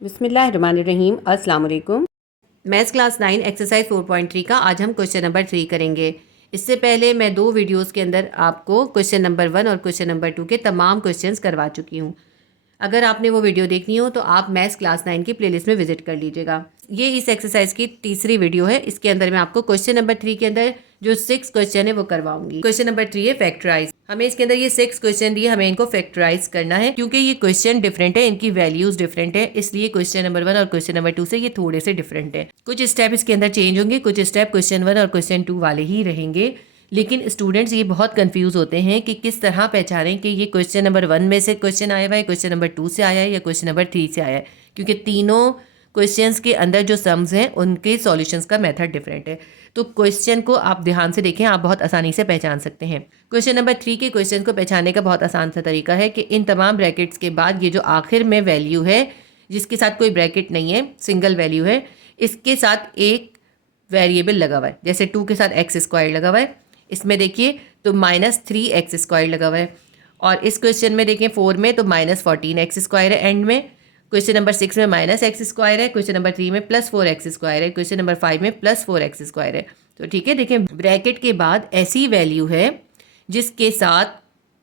बिस्मिल्लाहिर्रहमानिर्रहीम। अस्सलाम वालेकुम। मैथ्स क्लास 9 एक्सरसाइज 4.3 का आज हम क्वेश्चन नंबर 3 करेंगे। इससे पहले मैं 2 वीडियोस के अंदर आपको क्वेश्चन नंबर 1 और क्वेश्चन नंबर 2 के तमाम क्वेश्चंस करवा चुकी हूँ। अगर आपने वो वीडियो देखनी हो तो आप मैथ्स क्लास 9 की प्लेलिस्ट में विजिट कर लीजिएगा। ये इस एक्सरसाइज की तीसरी वीडियो है। इसके अंदर मैं आपको क्वेश्चन नंबर 3 के अंदर जो 6 क्वेश्चन है वो करवाऊंगी। क्वेश्चन नंबर 3 है फैक्टराइज। हमें इसके अंदर ये 6 क्वेश्चन दिए, हमें इनको फैक्टराइज करना है। क्योंकि ये क्वेश्चन डिफरेंट है, इनकी वैल्यूज डिफरेंट है, इसलिए क्वेश्चन नंबर 1 और क्वेश्चन नंबर 2 से ये थोड़े से डिफरेंट है। कुछ स्टेप इसके अंदर चेंज होंगे, कुछ स्टेप क्वेश्चन 1 और क्वेश्चन 2 वाले ही रहेंगे। लेकिन स्टूडेंट्स ये बहुत कंफ्यूज होते हैं कि किस तरह पहचानें कि ये क्वेश्चन नंबर 1 में से क्वेश्चन आया हुआ है, क्वेश्चन नंबर 2 से आया है या क्वेश्चन नंबर 3 से आया है। क्योंकि तीनों क्वेश्चंस के अंदर जो सम्स हैं उनके सॉल्यूशंस का मेथड डिफरेंट है। तो क्वेश्चन को आप ध्यान से देखें, आप बहुत आसानी से पहचान सकते हैं। क्वेश्चन नंबर 3 के क्वेश्चन को पहचानने का बहुत आसान सा तरीका है कि इन तमाम ब्रैकेट्स के बाद ये जो आखिर में वैल्यू है जिसके साथ कोई ब्रैकेट नहीं है, सिंगल वैल्यू है, इसके साथ एक वेरिएबल लगा हुआ है। जैसे 2 के साथ एक्स स्क्वायर लगा हुआ है, इसमें देखिए तो -3x² लगा हुआ है। और इस क्वेश्चन में देखें 4 में तो -14x² है एंड में। क्वेश्चन नंबर 6 में -x² है, क्वेश्चन नंबर 3 में +4x² है, क्वेश्चन नंबर 5 में +4x² है। तो ठीक है, देखें ब्रैकेट के बाद ऐसी वैल्यू है जिसके साथ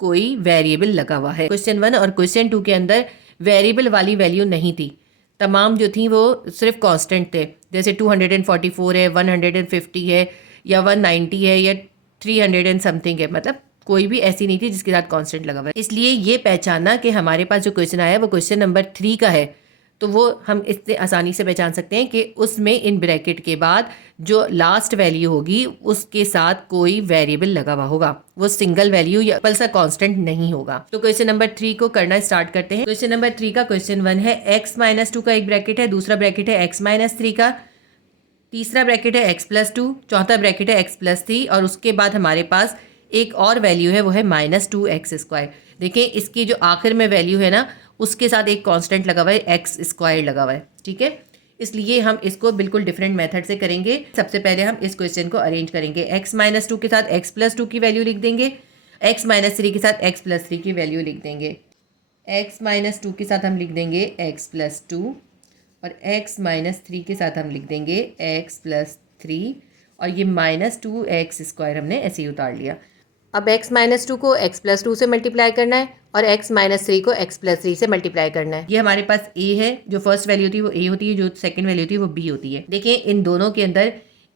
कोई वेरिएबल लगा हुआ है। क्वेश्चन 1 और क्वेश्चन 2 के अंदर वेरिएबल वाली वैल्यू नहीं थी, तमाम जो थी वो सिर्फ कांस्टेंट थे। जैसे 244 है, 150 है या 190 है या 300 एंड समथिंग है, मतलब कोई भी ऐसी नहीं थी जिसके साथ कांस्टेंट लगा हुआ है। इसलिए ये पहचानना कि हमारे पास जो क्वेश्चन आया है वो क्वेश्चन नंबर 3 का है, तो वो हम इससे आसानी से पहचान सकते हैं कि उसमें इन ब्रैकेट के बाद जो लास्ट वैल्यू होगी उसके साथ कोई वेरिएबल लगा हुआ होगा, वो सिंगल वैल्यू या पल्सा कांस्टेंट नहीं होगा। तो क्वेश्चन नंबर 3 को करना स्टार्ट करते हैं। क्वेश्चन नंबर 3 का क्वेश्चन 1 है x-2 का एक ब्रैकेट है, दूसरा ब्रैकेट है x-3 का, तीसरा ब्रैकेट है x+2, चौथा ब्रैकेट है x+3 और उसके बाद हमारे पास एक और वैल्यू है वो है -2x²। देखिए इसकी जो आखिर में वैल्यू है ना उसके साथ एक कांस्टेंट लगा हुआ है, x² लगा हुआ है। ठीक है, इसलिए हम इसको बिल्कुल डिफरेंट मेथड से करेंगे। सबसे पहले हम इस क्वेश्चन को अरेंज करेंगे। x-2 के साथ x+2 की वैल्यू लिख देंगे, x-3 के साथ x+3 की वैल्यू लिख देंगे। x-2 के साथ हम लिख देंगे x+2 और x-3 के साथ हम लिख देंगे x+3 और ये -2x² हमने ऐसे ही उतार लिया। अब x-2 को x+2 से मल्टीप्लाई करना है और x-3 को x+3 से मल्टीप्लाई करना है। ये हमारे पास a है, जो फर्स्ट वैल्यू होती है वो a होती है, जो सेकंड वैल्यू होती है वो b होती है। देखिए इन दोनों के अंदर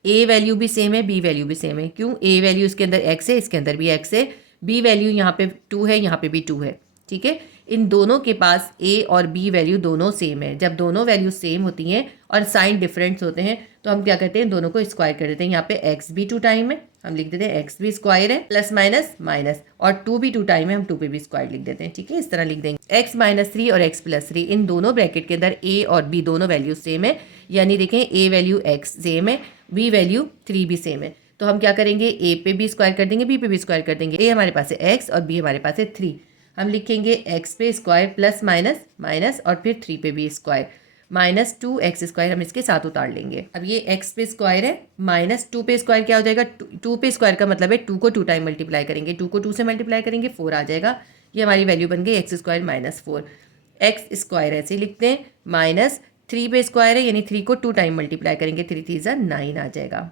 a वैल्यू भी सेम है, b वैल्यू भी सेम है। क्यों? a वैल्यू इसके अंदर x है, इसके अंदर भी x है, b वैल्यू यहाँ पे 2 है, यहाँ पे भी 2 है। ठीक है, इन दोनों के पास a और b वैल्यू दोनों सेम है। जब दोनों वैल्यू सेम होती हैं और साइन डिफरेंट होते हैं तो हम क्या करते हैं, दोनों को स्क्वायर कर देते हैं। यहाँ पे x भी 2 टाइम है, हम लिख देते हैं x भी स्क्वायर है, प्लस माइनस माइनस, और 2 भी 2 टाइम है, हम 2 पे भी स्क्वायर लिख देते हैं। ठीक है, इस तरह लिख देंगे। x-3 और x+3 इन दोनों ब्रैकेट के अंदर a और b दोनों वैल्यू सेम है, यानी देखें a वैल्यू x सेम है, b वैल्यू 3 भी सेम है। तो हम क्या करेंगे, a पे भी स्क्वायर कर देंगे, b पे भी स्क्वायर कर देंगे। a हमारे पास है x और b हमारे पास है 3, हम लिखेंगे x पे स्क्वायर प्लस माइनस माइनस और फिर 3 पे भी स्क्वायर, -2x² हम इसके साथ उतार लेंगे। अब ये x पे स्क्वायर है, -2 पे स्क्वायर क्या हो जाएगा, 2 पे स्क्वायर का मतलब है 2 को 2 टाइम मल्टीप्लाई करेंगे, 2 को 2 से मल्टीप्लाई करेंगे 4 आ जाएगा। ये हमारी वैल्यू बन गई x² -4, x² ऐसे ही लिखते हैं। -3 पे स्क्वायर है यानी 3 को 2 टाइम मल्टीप्लाई करेंगे, 3 3 9 आ जाएगा।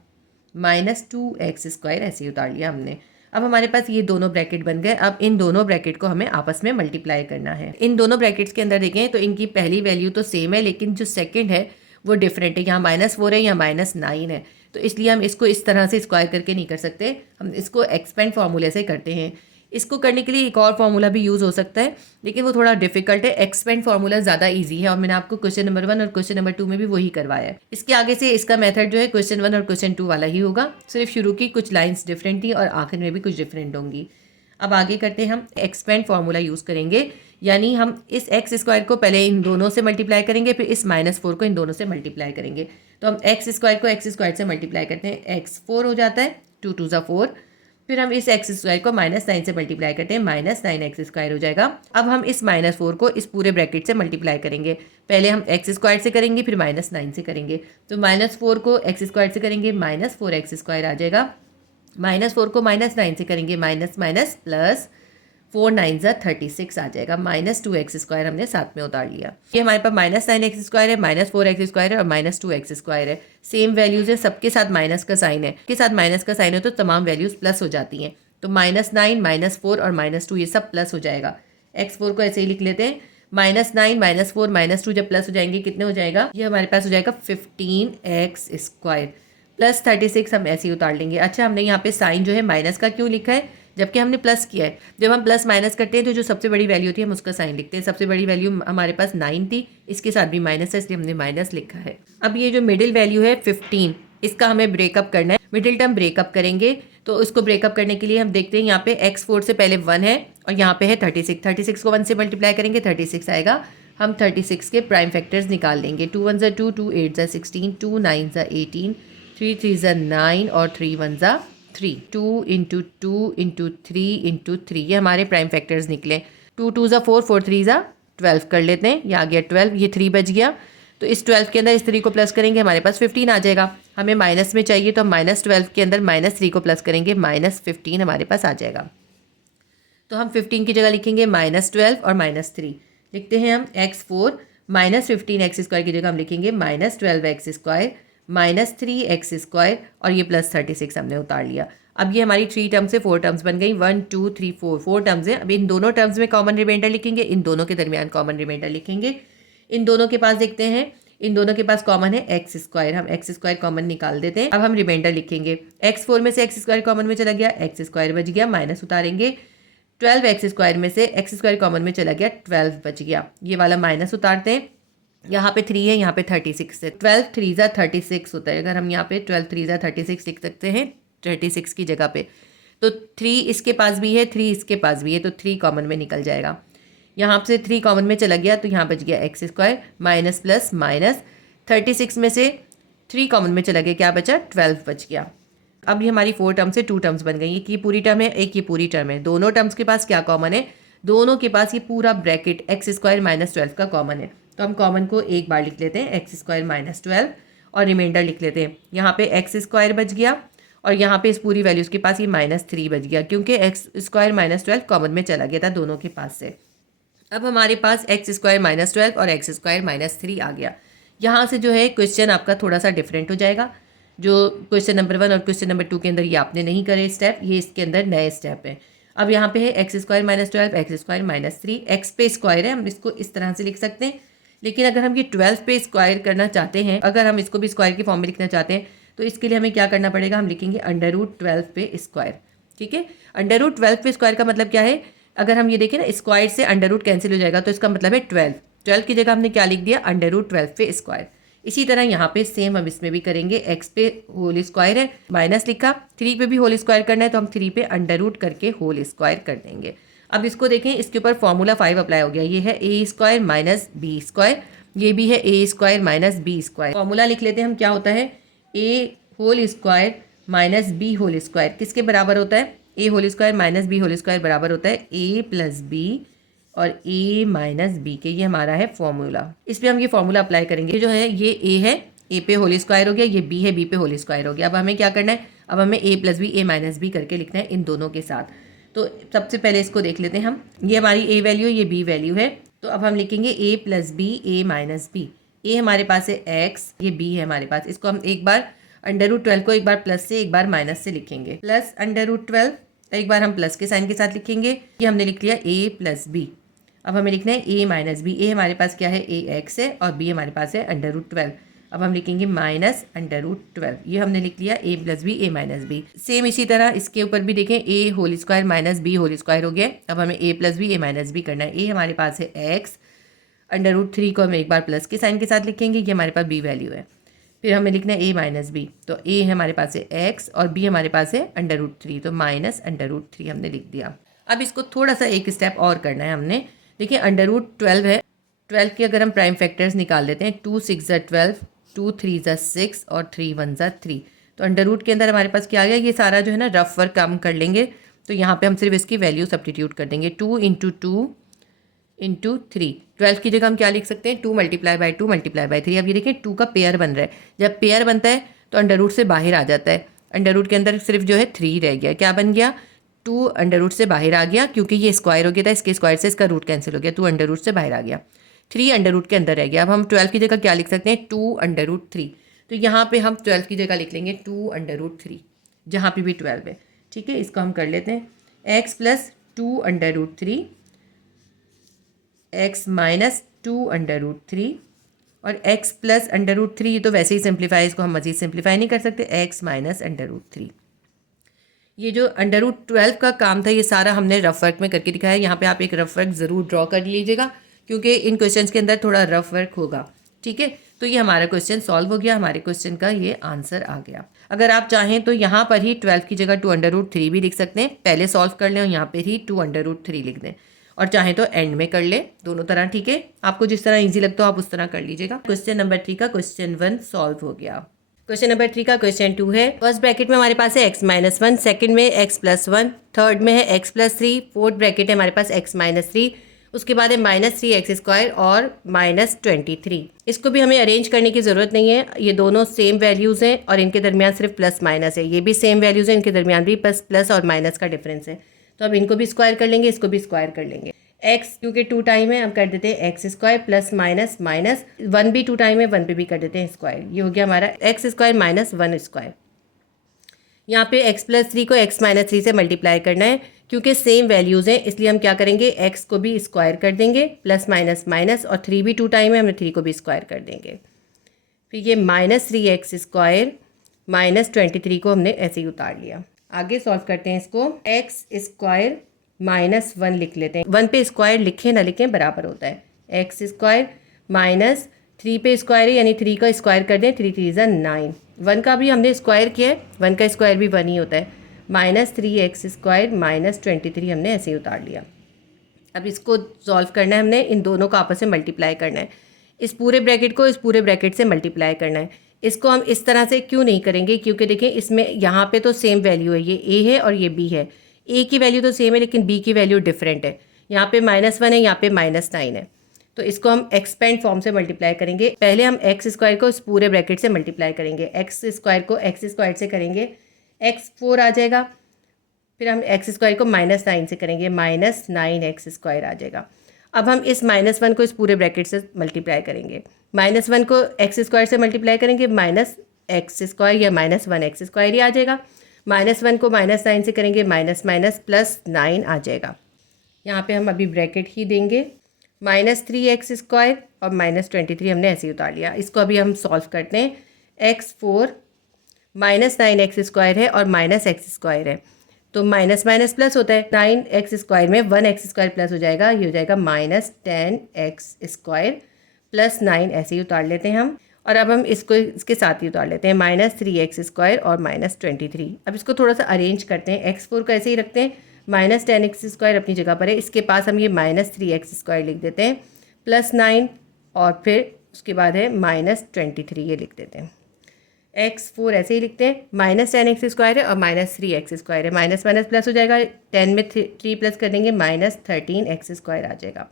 -2x² ऐसे ही उतार लिया हमने। अब हमारे पास ये दोनों ब्रैकेट बन गए। अब इन दोनों ब्रैकेट को हमें आपस में मल्टीप्लाई करना है। इन दोनों ब्रैकेट्स के अंदर देखें तो इनकी पहली वैल्यू तो सेम है, लेकिन जो सेकंड है वो डिफरेंट है। यहाँ -4 है, यहाँ -9 है, तो इसलिए हम इसको इस तरह से स्क्वायर करके नहीं कर सकते, हम इसको एक्सपेंड फार्मूले से करते हैं। इसको करने के लिए एक और फार्मूला भी यूज़ हो सकता है, लेकिन वो थोड़ा डिफिकल्ट है। एक्सपेंड फार्मूला ज़्यादा इजी है और मैंने आपको क्वेश्चन नंबर 1 और क्वेश्चन नंबर 2 में भी वही करवाया है। इसके आगे से इसका मेथड जो है क्वेश्चन 1 और क्वेश्चन 2 वाला ही होगा, सिर्फ शुरू की कुछ लाइन्स डिफरेंट थी और आखिर में भी कुछ डिफरेंट होंगी। अब आगे करते हैं, हम एक्सपेंड फार्मूला यूज़ करेंगे, यानी हम इस x² को पहले इन दोनों से मल्टीप्लाई करेंगे, फिर इस -4 को इन दोनों से मल्टीप्लाई करेंगे। तो हम x² को x² से मल्टीप्लाई करते हैं, x4 हो जाता है, 2 2 4, फिर हम इस x² को -9 से मल्टीप्लाई करते हैं, -9x² हो जाएगा। अब हम इस -4 को इस पूरे ब्रैकेट से मल्टीप्लाई करेंगे, पहले हम x² से करेंगे फिर -9 से करेंगे। तो -4 को x² से करेंगे -4x² आ जाएगा, -4 को -9 से करेंगे, माइनस माइनस प्लस, 4 9 36 आ जाएगा। -2x² हमने साथ में उतार लिया। ये हमारे पास -9x² है, -4x² है और -2x² है। सेम वैल्यूज है, सबके साथ माइनस का साइन है। के साथ माइनस का साइन है तो तमाम वैल्यूज प्लस हो जाती हैं। तो -9 -4 और -2 ये सब प्लस हो जाएगा। x4 को ऐसे ही लिख लेते हैं। -9 -4 -2 जब प्लस हो जाएंगे कितने हो जाएगा, ये हमारे पास हो जाएगा 15x² प्लस 36 हम ऐसे ही उतार लेंगे। अच्छा, हमने यहाँ पे साइन जो है माइनस का क्यों लिखा है जबकि हमने प्लस किया है। जब हम प्लस माइनस करते हैं तो जो सबसे बड़ी वैल्यू होती है हम उसका साइन लिखते हैं। सबसे बड़ी वैल्यू हमारे पास 9 थी, इसके साथ भी माइनस है इसलिए हमने माइनस लिखा है। अब ये जो मिडिल वैल्यू है 15, इसका हमें ब्रेकअप करना है। मिडिल टर्म ब्रेकअप करेंगे तो इसको ब्रेकअप करने के लिए हम देखते हैं यहाँ पे x4 से पहले 1 है और यहाँ पे है 36। 36 को 1 से मल्टीप्लाई करेंगे 36 आएगा। हम 36 के प्राइम फैक्टर्स निकाल लेंगे। 2 1 2, 2 8 16, 2 9 18, 3 3 9 और 3 1 3। 2 इंटू 2 इंटू 3 इंटू 3 ये हमारे प्राइम फैक्टर्स निकले। 2 2 4, 4 3 12 कर लेते हैं। ये आ गया 12, ये 3 बच गया। तो इस 12 के अंदर इस 3 को प्लस करेंगे हमारे पास 15 आ जाएगा। हमें माइनस में चाहिए तो हम -12 के अंदर -3 को प्लस करेंगे, -15 हमारे पास आ जाएगा। तो हम 15 की जगह लिखेंगे -12 और -3 लिखते हैं हम। x4 -15x² की जगह हम लिखेंगे -12x² -3x² और ये प्लस 36 हमने उतार लिया। अब ये हमारी 3 टर्म से 4 टर्म्स बन गई। 1 2 3 4 टर्म्स हैं। अब इन दोनों टर्म्स में कॉमन रिमाइंडर लिखेंगे, इन दोनों के दरमियान कॉमन रिमाइंडर लिखेंगे। इन दोनों के पास देखते हैं, इन दोनों के पास कॉमन है x²। हम x² कॉमन निकाल देते हैं। अब हम रिमाइंडर लिखेंगे। x4 में से x² कॉमन में चला गया, x² बच गया, माइनस उतारेंगे। 12x² में से x² कॉमन में चला गया, 12 बच गया। ये वाला माइनस उतारते हैं। यहाँ पे 3 है, यहाँ पे 36 है। 12 3 36 होता है। अगर हम यहाँ पे 12 3 36 लिख सकते हैं 36 की जगह पे, तो 3 इसके पास भी है, 3 इसके पास भी है, तो 3 कॉमन में निकल जाएगा। यहाँ से 3 कॉमन में चला गया तो यहाँ बच गया x² माइनस प्लस माइनस। 36 में से 3 कॉमन में चला गया, क्या बचा, 12 बच गया। अब ये हमारी 4 टर्म से 2 टर्म्स बन गई। एक ये पूरी टर्म है, एक ये पूरी टर्म है। दोनों टर्म्स के पास क्या कॉमन है, दोनों के पास ये पूरा ब्रैकेट x² -12 का कॉमन है। तो हम कॉमन को एक बार लिख लेते हैं, x² -12 और रिमाइंडर लिख लेते हैं। यहाँ पे x² बच गया और यहाँ पे इस पूरी वैल्यूज़ के पास ये -3 बच गया क्योंकि x² -12 कॉमन में चला गया था दोनों के पास से। अब हमारे पास x² -12 और x² -3 आ गया। यहाँ से जो है क्वेश्चन आपका थोड़ा सा डिफरेंट हो जाएगा। जो क्वेश्चन नंबर 1 और क्वेश्चन नंबर 2 के अंदर ये आपने नहीं करे स्टेप, ये इसके अंदर नए स्टेप है। अब यहाँ पे है x² -12 x² -3, x पे स्क्वायर है, हम इसको इस तरह से लिख सकते हैं। लेकिन अगर हम ये 12 पे स्क्वायर करना चाहते हैं, अगर हम इसको भी स्क्वायर की फॉर्म में लिखना चाहते हैं तो इसके लिए हमें क्या करना पड़ेगा, हम लिखेंगे √12 पे स्क्वायर। ठीक है, √12 पे स्क्वायर का मतलब क्या है, अगर हम ये देखें ना, स्क्वायर से अंडर कैंसिल हो जाएगा तो इसका मतलब है 12 की जगह हमने क्या लिख दिया, √12 पे स्क्वायर। इसी तरह यहाँ पे सेम हम इसमें भी करेंगे। x पे होल स्क्वायर है, माइनस लिखा, 3 पे भी होल स्क्वायर करना है तो हम 3 पे अंडर करके होल स्क्वायर कर देंगे। अब इसको देखें, इसके ऊपर फॉर्मूला 5 अप्लाई हो गया। ये है a² - b², ये भी है a² - b²। फॉर्मूला लिख लेते हैं हम, क्या होता है, a² - b² किसके बराबर होता है, a² - b² बराबर होता है a + b और a - b के। ये हमारा है फॉर्मूला। इस पर हम ये फॉर्मूला अप्लाई करेंगे। जो है ये a है, a पे होल स्क्वायर हो गया, ये b है, b पे होल स्क्वायर हो गया। अब हमें क्या करना है, अब हमें a + b a - b करके लिखना है इन दोनों के साथ। तो सबसे पहले इसको देख लेते हैं हम। ये हमारी a वैल्यू है, ये b वैल्यू है, तो अब हम लिखेंगे a + b a - b। a हमारे पास है x, ये b है हमारे पास। इसको हम एक बार √12 को एक बार प्लस से एक बार माइनस से लिखेंगे। प्लस √12 एक बार हम प्लस के साइन के साथ लिखेंगे। ये हमने लिख लिया a + b। अब हमें लिखना है a - b। a हमारे पास क्या है, ax है, और b हमारे पास है √12। अब हम लिखेंगे -√12। ये हमने लिख लिया a + b a - b। Same इसी तरह इसके ऊपर भी देखें, a² - b² हो गया। अब हमें a + b a - b करना है। a हमारे पास है x, √3 को हम एक बार प्लस के साइन के साथ लिखेंगे, ये हमारे पास b वैल्यू है। फिर हमें लिखना है a - b, तो a हमारे पास है x और b हमारे पास है √3, तो -√3 हमने लिख दिया। अब इसको थोड़ा सा एक स्टेप और करना है हमने। देखिए √12 है, 12 के अगर हम प्राइम फैक्टर्स निकाल देते हैं, 2 6 12, 2 3 6 और 3 1 3। तो अंडर के अंदर हमारे पास क्या आ गया, ये सारा जो है ना रफ वर्क काम कर लेंगे। तो यहाँ पे हम सिर्फ इसकी वैल्यू सब्स्टिट्यूट कर देंगे। 2 × 2 × 3। 12 की जगह हम क्या लिख सकते हैं, 2 × 2 × 3। अब ये देखें 2 का पेयर बन रहा है। जब पेयर बनता है तो अंडर से बाहर आ जाता है। अंडर के अंदर सिर्फ जो है 3 रह गया। क्या बन गया, 2 अंडर रूट से बाहर आ गया क्योंकि ये स्क्वायर हो गया था, इसके स्क्वायर से इसका रूट कैंसिल हो गया, 2 अंडर रूट से बाहर आ गया। 3 अंडर रूट के अंदर रह गया। अब हम 12 की जगह क्या लिख सकते हैं, 2 अंडर रूट 3। तो यहाँ पे हम 12 की जगह लिख लेंगे 2 अंडर रूट 3, जहाँ पे भी 12 है। ठीक है, इसको हम कर लेते हैं x plus 2 under root 3 x minus 2 under root 3 और x प्लस अंडर रूट 3 तो वैसे ही सिंप्लीफाई, इसको हम मजीद सिंप्लीफाई नहीं कर सकते, x माइनस अंडर रूट 3। ये जो अंडर रूट 12 का काम था ये सारा हमने रफ वर्क में करके दिखाया है। यहाँ पे आप एक रफ वर्क ज़रूर ड्रॉ कर लीजिएगा क्योंकि इन क्वेश्चंस के अंदर थोड़ा रफ वर्क होगा। ठीक है, तो ये हमारा क्वेश्चन सॉल्व हो गया, हमारे क्वेश्चन का ये आंसर आ गया। अगर आप चाहें तो यहाँ पर ही 12 की जगह 2 अंडर रूट 3 भी लिख सकते हैं, पहले सॉल्व कर लें और यहाँ पे ही 2 अंडर रूट 3 लिख दें, और चाहें तो एंड में कर ले, दोनों तरह। ठीक है, आपको जिस तरह ईजी लगता हो आप उस तरह कर लीजिएगा। क्वेश्चन नंबर 3 का क्वेश्चन 1 सॉल्व हो गया। क्वेश्चन नंबर 3 का क्वेश्चन 2 है। फर्स्ट ब्रैकेट में हमारे पास है x माइनस 1, सेकेंड में x प्लस 1, थर्ड में है x प्लस 3, फोर्थ ब्रैकेट है हमारे पास x माइनस 3, उसके बाद है माइनस 3x स्क्वायर और माइनस 23। इसको भी हमें अरेंज करने की ज़रूरत नहीं है, ये दोनों सेम वैल्यूज़ हैं और इनके दरमियान सिर्फ प्लस माइनस है। ये भी सेम वैल्यूज़ हैं, इनके दरमियान भी बस प्लस और माइनस का डिफरेंस है। तो अब इनको भी स्क्वायर कर लेंगे, इसको भी स्क्वायर कर लेंगे। x क्योंकि 2 टाइम है, हम कर देते हैं x square plus minus minus 1 भी 2 टाइम है, 1 पे भी कर देते हैं स्क्वायर। ये हो गया हमारा एक्स स्क्वायर माइनस 1 स्क्वायर। यहाँ पे x प्लस 3 को x माइनस 3 से मल्टीप्लाई करना है क्योंकि सेम वैल्यूज़ हैं, इसलिए हम क्या करेंगे, x को भी स्क्वायर कर देंगे, प्लस माइनस माइनस, और 3 भी 2 टाइम है, हमने 3 को भी स्क्वायर कर देंगे। फिर ये माइनस 3x स्क्वायर माइनस 23 को हमने ऐसे ही उतार लिया। आगे सॉल्व करते हैं इसको। x स्क्वायर माइनस 1 लिख लेते हैं, 1 पे स्क्वायर लिखें ना लिखें बराबर होता है। एक्स स्क्वायर माइनस 3 पे स्क्वायर है यानी 3 का स्क्वायर कर दें, 3 3 9, 1 का भी हमने स्क्वायर किया है, 1 का स्क्वायर भी 1 ही होता है। माइनस 3x स्क्वायर माइनस 23 हमने ऐसे ही उतार लिया। अब इसको सॉल्व करना है, हमने इन दोनों को आपस में मल्टीप्लाई करना है, इस पूरे ब्रैकेट को इस पूरे ब्रैकेट से मल्टीप्लाई करना है। इसको हम इस तरह से क्यों नहीं करेंगे, क्योंकि देखें इसमें यहाँ पे तो सेम वैल्यू है, ये a है और ये b है, a की वैल्यू तो सेम है लेकिन b की वैल्यू डिफरेंट है। यहाँ पे -1 है, यहाँ पे -9 है, तो इसको हम एक्सपेंड फॉर्म से मल्टीप्लाई करेंगे। पहले हम एक्स स्क्वायर को इस पूरे ब्रैकेट से मल्टीप्लाई करेंगे, एक्स स्क्वायर को एक्स स्क्वायर से करेंगे, x4 आ जाएगा। फिर हम एक्स स्क्वायर को -9 से करेंगे, -9x स्क्वायर आ जाएगा। अब हम इस -1 को इस पूरे ब्रैकेट से मल्टीप्लाई करेंगे, -1 को एक्स स्क्वायर से मल्टीप्लाई करेंगे, -x स्क्वायर या -1x स्क्वायर ही आ जाएगा। -1 को -9 से करेंगे, माइनस माइनस प्लस 9 आ जाएगा। यहाँ पे हम अभी ब्रैकेट ही देंगे, -3x स्क्वायर और -23 हमने ऐसे ही उतार लिया। इसको अभी हम सॉल्व करते हैं। x4 -9x स्क्वायर है और -x स्क्वायर है, तो माइनस माइनस प्लस होता है, 9x स्क्वायर में 1x स्क्वायर प्लस हो जाएगा, ये हो जाएगा -10x स्क्वायर प्लस 9 ऐसे ही उतार लेते हैं हम। और अब हम इसको इसके साथ ही उतार लेते हैं, -3x स्क्वायर और -23। अब इसको थोड़ा सा अरेंज करते हैं, x4 को ऐसे ही रखते हैं, -10x स्क्वायर अपनी जगह पर है, इसके पास हम ये -3x स्क्वायर लिख देते हैं, प्लस 9 और फिर उसके बाद है -23 ये लिख देते हैं। x4 ऐसे ही लिखते हैं, -10x स्क्वायर है और -3x स्क्वायर है, माइनस माइनस प्लस हो जाएगा, 10 में 3 प्लस कर देंगे, -13x स्क्वायर आ जाएगा।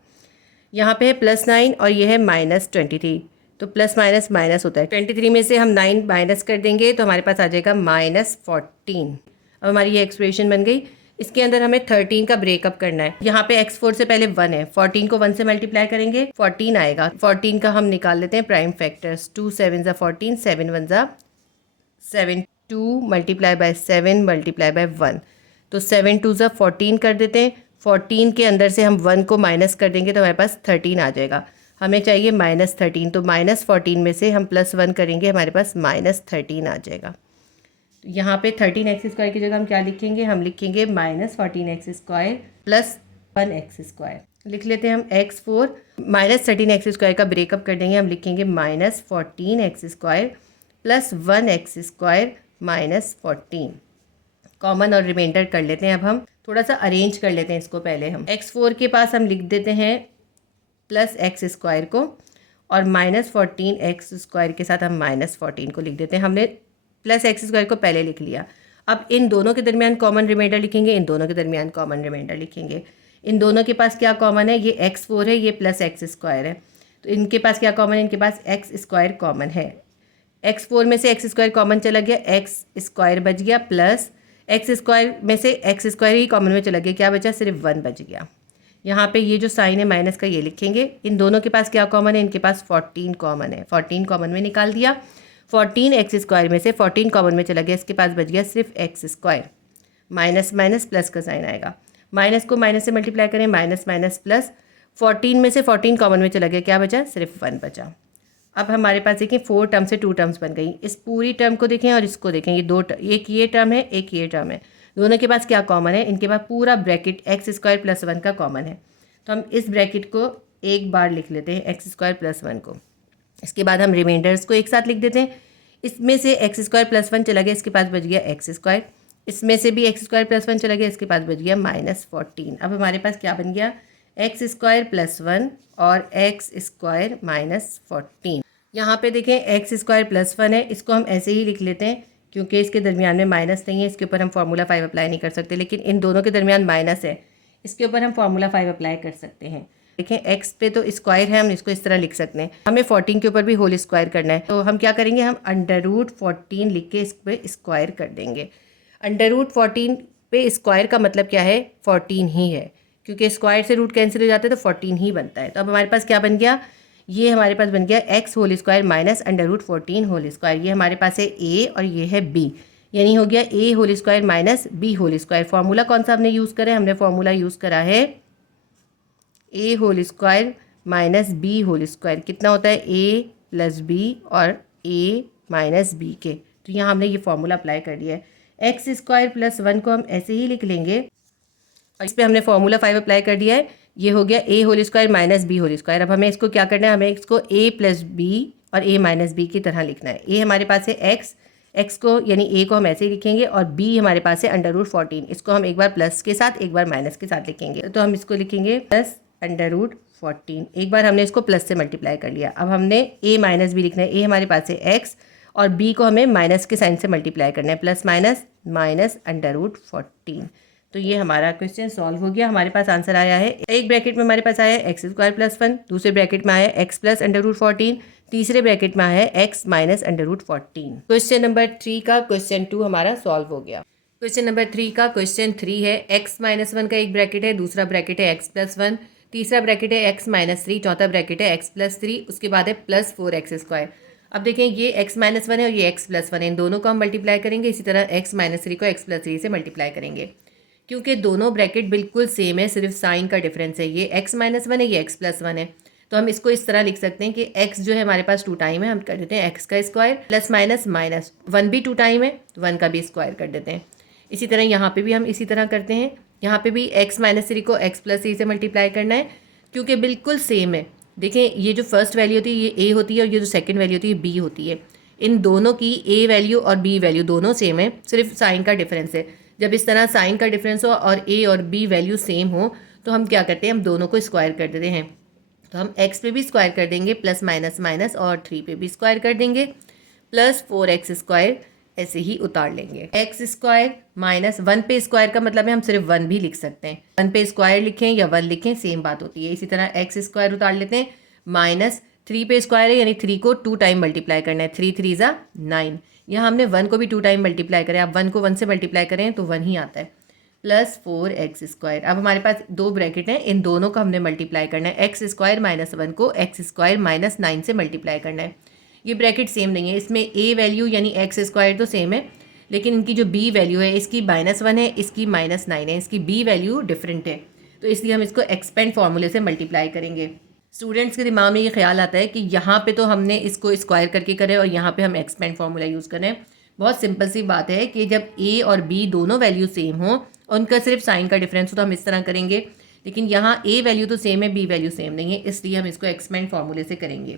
यहाँ पे है +9 और ये है -23, तो प्लस माइनस माइनस होता है, 23 में से हम 9 माइनस कर देंगे तो हमारे पास आ जाएगा -14। अब हमारी ये एक्सप्रेशन बन गई। इसके अंदर हमें 13 का ब्रेकअप करना है। यहाँ पे x4 से पहले 1 है, 14 को 1 से मल्टीप्लाई करेंगे, 14 आएगा। 14 का हम निकाल लेते हैं prime factors, 2 7 14, 7 1 7, 2 multiply by 7 multiply by 1, तो 7 2 14 कर देते हैं। 14 के अंदर से हम 1 को माइनस कर देंगे तो हमारे पास 13 आ जाएगा। हमें चाहिए -13, तो -14 में से हम +1 करेंगे, हमारे पास -13 आ जाएगा। तो यहाँ पे 13x स्क्वायर की जगह हम क्या लिखेंगे, हम लिखेंगे -14x square plus 1x square लिख लेते हैं हम। x4 -13x स्क्वायर का ब्रेकअप कर देंगे, हम लिखेंगे -14x square plus 1x square -14। Common और रिमाइंडर कर लेते हैं। अब हम थोड़ा सा अरेंज कर लेते हैं इसको। पहले हम x4 के पास हम लिख देते हैं प्लस x स्क्वायर को, और -14x स्क्वायर के साथ हम -14 को लिख देते हैं। हमने प्लस x स्क्वायर को पहले लिख लिया। अब इन दोनों के दरमियान कॉमन रिमाइंडर लिखेंगे, इन दोनों के दरमियान कॉमन रिमाइंडर लिखेंगे। इन दोनों के पास क्या कॉमन है, ये x4 है, ये प्लस x स्क्वायर है, तो इनके पास क्या कॉमन है, इनके पास x स्क्वायर कॉमन है। x4 में से x स्क्वायर कॉमन चला गया, x स्क्वायर बच गया प्लस एक्स स्क्वायर में से एक्स स्क्वायर ही कॉमन में चला गया, क्या बचा, सिर्फ 1 बच गया। यहाँ पे ये जो साइन है माइनस का ये लिखेंगे। इन दोनों के पास क्या कॉमन है, इनके पास 14 कॉमन है, 14 कॉमन में निकाल दिया। 14 एक्स स्क्वायर में से 14 कॉमन में चला गया, इसके पास बच गया सिर्फ x square. Minus minus plus का साइन आएगा, माइनस को माइनस से मल्टीप्लाई करें, माइनस माइनस प्लस, 14 में से 14 कॉमन में चला गया, क्या बचा, सिर्फ 1 बचा। अब हमारे पास देखें 4 टर्म से 2 टर्म्स बन गई। इस पूरी टर्म को देखें और इसको देखें, ये एक ये टर्म है, एक ये टर्म है, दोनों के पास क्या कॉमन है, इनके पास पूरा ब्रैकेट एक्स स्क्वायर प्लस 1 का कॉमन है। तो हम इस ब्रैकेट को एक बार लिख लेते हैं, एक्स स्क्वायर प्लस 1 को। इसके बाद हम रिमाइंडर्स को एक साथ लिख देते हैं। इसमें से एक्स स्क्वायर प्लस 1 चला गया, इसके पास बच गया एक्स स्क्वायर। इसमें से भी एक्स स्क्वायर प्लस 1 चला गया, इसके पास बच गया -14। अब हमारे पास क्या बन गया, एक्स स्क्वायर प्लस 1 और एक्स स्क्वायर -14। यहाँ पे देखें एक्स स्क्वायर प्लस 1 है, इसको हम ऐसे ही लिख लेते हैं क्योंकि इसके दरमियान में माइनस नहीं है, इसके ऊपर हम फार्मूला 5 अप्लाई नहीं कर सकते, लेकिन इन दोनों के दरमियान माइनस है, इसके ऊपर हम फार्मूला 5 अप्लाई कर सकते हैं। देखें एक्स पे तो स्क्वायर है, हम इसको इस तरह लिख सकते हैं। हमें 14 के ऊपर भी होल स्क्वायर करना है, तो हम क्या करेंगे, हम √14 लिख के इस पर स्क्वायर कर देंगे। √14 पे स्क्वायर का मतलब क्या है, 14 ही है, क्योंकि स्क्वायर से रूट कैंसिल हो जाता है तो 14 ही बनता है। तो अब हमारे पास क्या बन गया, ये हमारे पास बन गया x whole square minus √14 whole square. ये हमारे पास है ए और ये है बी, यानी हो गया a whole square minus b whole square. Formula कौन सा हमने यूज़ करा है, हमने फार्मूला यूज़ करा है a whole square minus b whole square. कितना होता है, ए प्लस बी और ए माइनस बी के। तो यहाँ हमने ये फार्मूला अप्लाई कर दिया है। एक्स स्क्वायर प्लस 1 को हम ऐसे ही लिख लेंगे और इस पर हमने फार्मूला 5 अप्लाई कर दिया है। ये हो गया a whole square minus b whole square. अब हमें इसको क्या करना है, हमें इसको ए प्लस बी और ए माइनस बी की तरह लिखना है। ए हमारे पास है एक्स को यानी ए को हम ऐसे ही लिखेंगे, और बी हमारे पास है √14, इसको हम एक बार प्लस के साथ एक बार माइनस के साथ लिखेंगे। तो हम इसको लिखेंगे प्लस √14, एक बार हमने इसको प्लस से मल्टीप्लाई कर लिया। अब हमने ए माइनस बी लिखना है, ए हमारे पास है एक्स और बी को हमें माइनस के साइन से मल्टीप्लाई करना है, प्लस माइनस माइनस √14। तो ये हमारा क्वेश्चन सॉल्व हो गया। हमारे पास आंसर आया है, एक ब्रैकेट में हमारे पास आया है एक्स स्क्वायर प्लस 1, दूसरे ब्रैकेट में आया है एक्स प्लस √14, तीसरे ब्रैकेट में आया है एक्स माइनस √14। क्वेश्चन नंबर 3 का क्वेश्चन 2 हमारा सॉल्व हो गया। क्वेश्चन नंबर 3 का क्वेश्चन 3 है, एक्स माइनस 1 का एक ब्रैकेट है, दूसरा ब्रैकेट है एक्स प्लस 1, तीसरा ब्रैकेट है एक्स माइनस 3, चौथा ब्रैकेट है एक्स प्लस 3, उसके बाद है प्लस 4x स्क्वायर। अब देखें ये x माइनस 1 है और ये x प्लस 1 है, इन दोनों को हम मल्टीप्लाई करेंगे। इसी तरह x माइनस 3 को x प्लस 3 से मल्टीप्लाई करेंगे। क्योंकि दोनों ब्रैकेट बिल्कुल सेम है, सिर्फ साइन का डिफरेंस है, ये x माइनस 1 है, ये x प्लस 1 है। तो हम इसको इस तरह लिख सकते हैं कि x जो है हमारे पास 2 टाइम है, हम कर देते हैं x का स्क्वायर, प्लस माइनस माइनस 1 भी 2 टाइम है, 1 का भी स्क्वायर कर देते हैं। इसी तरह यहाँ पे भी हम इसी तरह करते हैं, यहाँ पे भी x माइनस 3 को x प्लस 3 से मल्टीप्लाई करना है, क्योंकि बिल्कुल सेम है। देखें ये जो फर्स्ट वैल्यू होती है ये a होती है और ये जो सेकंड वैल्यू होती है b होती है। इन दोनों की a वैल्यू और b वैल्यू दोनों सेम है, सिर्फ साइन का डिफरेंस है। जब इस तरह साइन का डिफरेंस हो और a और b वैल्यू सेम हो तो हम क्या करते हैं, हम दोनों को स्क्वायर कर देते हैं। तो हम x पे भी स्क्वायर कर देंगे, प्लस माइनस माइनस, और 3 पे भी स्क्वायर कर देंगे, प्लस 4x स्क्वायर ऐसे ही उतार लेंगे। एक्स स्क्वायर माइनस 1 पे स्क्वायर का मतलब है हम सिर्फ 1 भी लिख सकते हैं, 1 पे स्क्वायर लिखें या 1 लिखें सेम बात होती है। इसी तरह एक्स स्क्वायर उतार लेते हैं, माइनस 3 पे स्क्वायर है यानी 3 को 2 टाइम मल्टीप्लाई करना है, 3 3 ज़ा 9। यहाँ हमने 1 को भी 2 टाइम मल्टीप्लाई करें, आप 1 को 1 से मल्टीप्लाई करें तो 1 ही आता है, प्लस 4x स्क्वायर। अब हमारे पास 2 ब्रैकेट हैं, इन दोनों को हमने मल्टीप्लाई करना है, एक्स स्क्वायर माइनस 1 को एक्स स्क्वायर माइनस 9 से मल्टीप्लाई करना है। ये ब्रैकेट सेम नहीं है, इसमें a वैल्यू यानी एक्स स्क्वायर तो सेम है, लेकिन इनकी जो b वैल्यू है इसकी -1 है, इसकी -9 है, इसकी b वैल्यू डिफरेंट है, तो इसलिए हम इसको एक्सपेंड फार्मूले से मल्टीप्लाई करेंगे। स्टूडेंट्स के दिमाग में ये ख्याल आता है कि यहाँ पे तो हमने इसको स्क्वायर करके करें और यहाँ पे हम एक्सपेंड फार्मूला यूज़ करें। बहुत सिंपल सी बात है कि जब a और b दोनों वैल्यू सेम हो और उनका सिर्फ साइन का डिफरेंस हो तो हम इस तरह करेंगे, लेकिन यहाँ a वैल्यू तो सेम है, b वैल्यू सेम नहीं है, इसलिए हम इसको एक्सपेंड फार्मूले से करेंगे।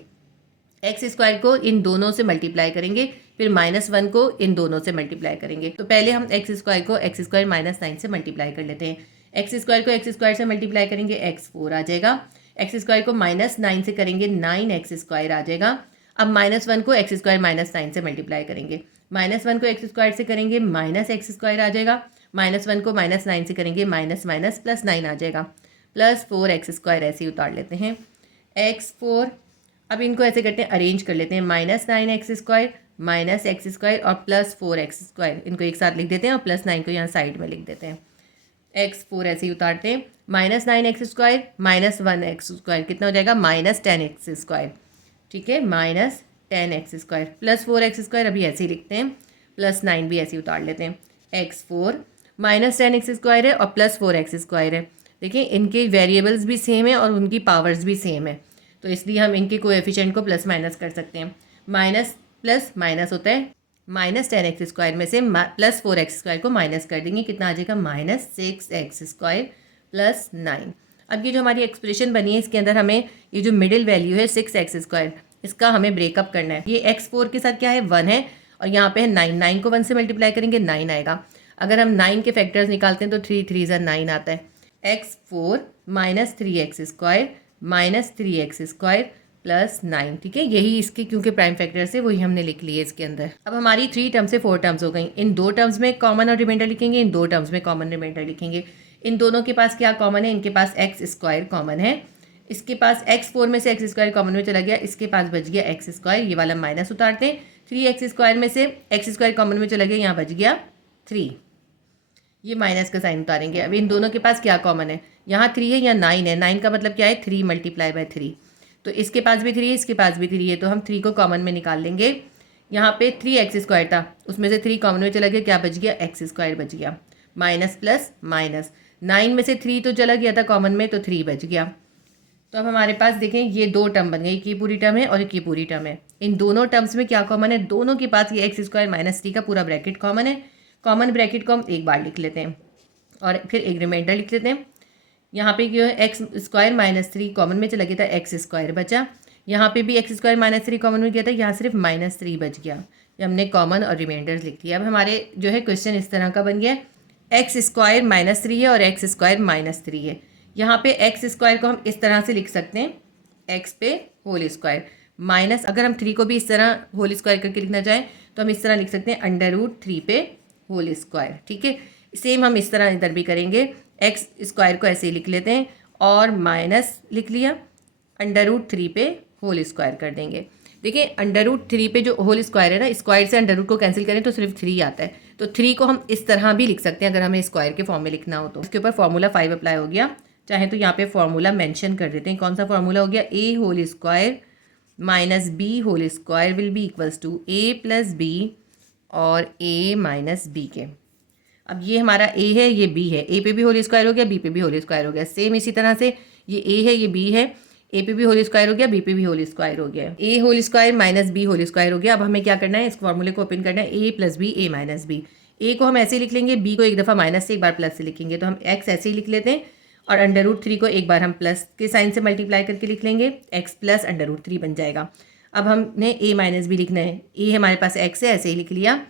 एक्स स्क्वायर को इन दोनों से मल्टीप्लाई करेंगे, फिर -1 को इन दोनों से मल्टीप्लाई करेंगे। तो पहले हम एक्स स्क्वायर को एक्स स्क्वायर माइनस 9 से मल्टीप्लाई कर लेते हैं। एक्स स्क्वायर को एक्स स्क्वायर से मल्टीप्लाई करेंगे, x4 आ जाएगा। एक्स स्क्वायर को -9 से करेंगे, 9x स्क्वायर आ जाएगा। अब -1 को एक्स स्क्वायर माइनस 9 से मल्टीप्लाई करेंगे, -1 को एक्स स्क्वायर से करेंगे, -x स्क्वायर आ जाएगा। -1 को -9 से करेंगे, माइनस माइनस प्लस 9 आ जाएगा, प्लस 4x स्क्वायर ऐसे ही उतार लेते हैं। x4 अब इनको ऐसे करते हैं, अरेंज कर लेते हैं, -9x² माइनस एक्स स्क्वायर और +4x², इनको एक साथ लिख देते हैं और +9 को यहाँ साइड में लिख देते हैं। x4 ऐसे ही उतारते हैं, -9x² -1x², कितना हो जाएगा -10x², ठीक है, -10x² +4x² अभी ऐसे ही लिखते हैं, +9 भी ऐसे ही उतार लेते हैं। x4 -10x² है और +4x² है। देखिए इनके वेरिएबल्स भी सेम है और उनकी पावर्स भी सेम है, तो इसलिए हम इनके कोएफिशिएंट को प्लस माइनस कर सकते हैं। माइनस प्लस माइनस होता है, -10x² में से +4x² को माइनस कर देंगे, कितना आ जाएगा -6x² +9। अब ये जो हमारी एक्सप्रेशन बनी है इसके अंदर हमें ये जो मिडिल वैल्यू है 6x², इसका हमें ब्रेकअप करना है। ये x4 के साथ क्या है 1 है और यहाँ पे है 9, 9 को 1 से मल्टीप्लाई करेंगे 9 आएगा। अगर हम 9 के फैक्टर्स निकालते हैं तो 3 3 9 आता है। x4 -3x² -3x² +9, ठीक है, यही इसके क्योंकि प्राइम फैक्टर्स है वही हमने लिख लिए इसके अंदर। अब हमारी 3 टर्म से 4 टर्म्स हो गई। इन 2 टर्म्स में कॉमन और रिमाइंडर लिखेंगे, इन 2 टर्म्स में कॉमन रिमाइंडर लिखेंगे। इन दोनों के पास क्या कॉमन है, इनके पास x² कॉमन है, इसके पास x4 में से x² कॉमन में चला गया, इसके पास बच गया x², ये वाला माइनस उतारते हैं। 3x² में से x² कॉमन में चला गया, यहाँ बच गया 3, ये माइनस का साइन उतारेंगे। अब इन दोनों के पास क्या कॉमन है, यहाँ 3 है, यहाँ 9 है, 9 का मतलब क्या है 3 × 3, तो इसके पास भी 3 है, इसके पास भी 3 है, तो हम 3 को कॉमन में निकाल लेंगे। यहाँ पे 3x² था, उसमें से 3 कॉमन में चला गया, क्या बच गया x² बच गया, माइनस प्लस माइनस, 9 में से 3 तो चला गया था कॉमन में, तो 3 बच गया। तो अब हमारे पास देखें ये 2 टर्म बन गई, एक ये पूरी टर्म है और एक ये पूरी टर्म है। इन दोनों टर्म्स में क्या कॉमन है, दोनों के पास ये x² -3 का पूरा ब्रैकेट कॉमन है। कॉमन ब्रैकेट को हम एक बार लिख लेते हैं और फिर एक रिमाइंडर लिख लेते हैं। यहाँ पे जो है x² -3 कॉमन में चला गया था, x² बचा। यहाँ पे भी x² -3 कॉमन में गया था, यहाँ सिर्फ -3 बच गया। ये हमने कॉमन और रिमाइंडर्स लिख दिया। अब हमारे जो है क्वेश्चन इस तरह का बन गया, x² -3 है और x² -3 है। यहाँ पे x² को हम इस तरह से लिख सकते हैं, x पे होल स्क्वायर माइनस, अगर हम 3 को भी इस तरह होल स्क्वायर करके लिखना चाहें तो हम इस तरह लिख सकते हैं √3 पे होल स्क्वायर, ठीक है। सेम हम इस तरह इधर भी करेंगे, x² को ऐसे ही लिख लेते हैं और माइनस लिख लिया, √3 पे होल स्क्वायर कर देंगे। देखिए √3 पे जो होल स्क्वायर है ना, स्क्वायर से अंडर रूट को कैंसिल करें तो सिर्फ 3 आता है, तो 3 को हम इस तरह भी लिख सकते हैं अगर हमें स्क्वायर के फॉर्म में लिखना हो तो। इसके ऊपर फार्मूला 5 अप्लाई हो गया, चाहे तो यहाँ पे फार्मूला मेंशन कर देते हैं। कौन सा फार्मूला हो गया, a whole square minus b whole square will be equals to a + b और a - b के। अब ये हमारा a है, ये b है, a पे भी होल स्क्वायर हो गया, b पे भी होल स्क्वायर हो गया। सेम इसी तरह से ये a है, ये b है, a पे भी होल स्क्वायर हो गया, b पे भी होल स्क्वायर हो गया। a whole square minus b whole square हो गया। अब हमें क्या करना है, इस फॉर्मूले को ओपन करना है, a + b a - b। a को हम ऐसे ही लिख लेंगे, b को एक दफ़ा माइनस से एक बार प्लस से लिखेंगे, तो हम x ऐसे ही लिख लेते हैं और √3 को एक बार हम प्लस के साइन से मल्टीप्लाई करके लिख लेंगे, x + √3 बन जाएगा। अब हमने a - b लिखना है, a हमारे पास x है, ऐसे ही लिख लिया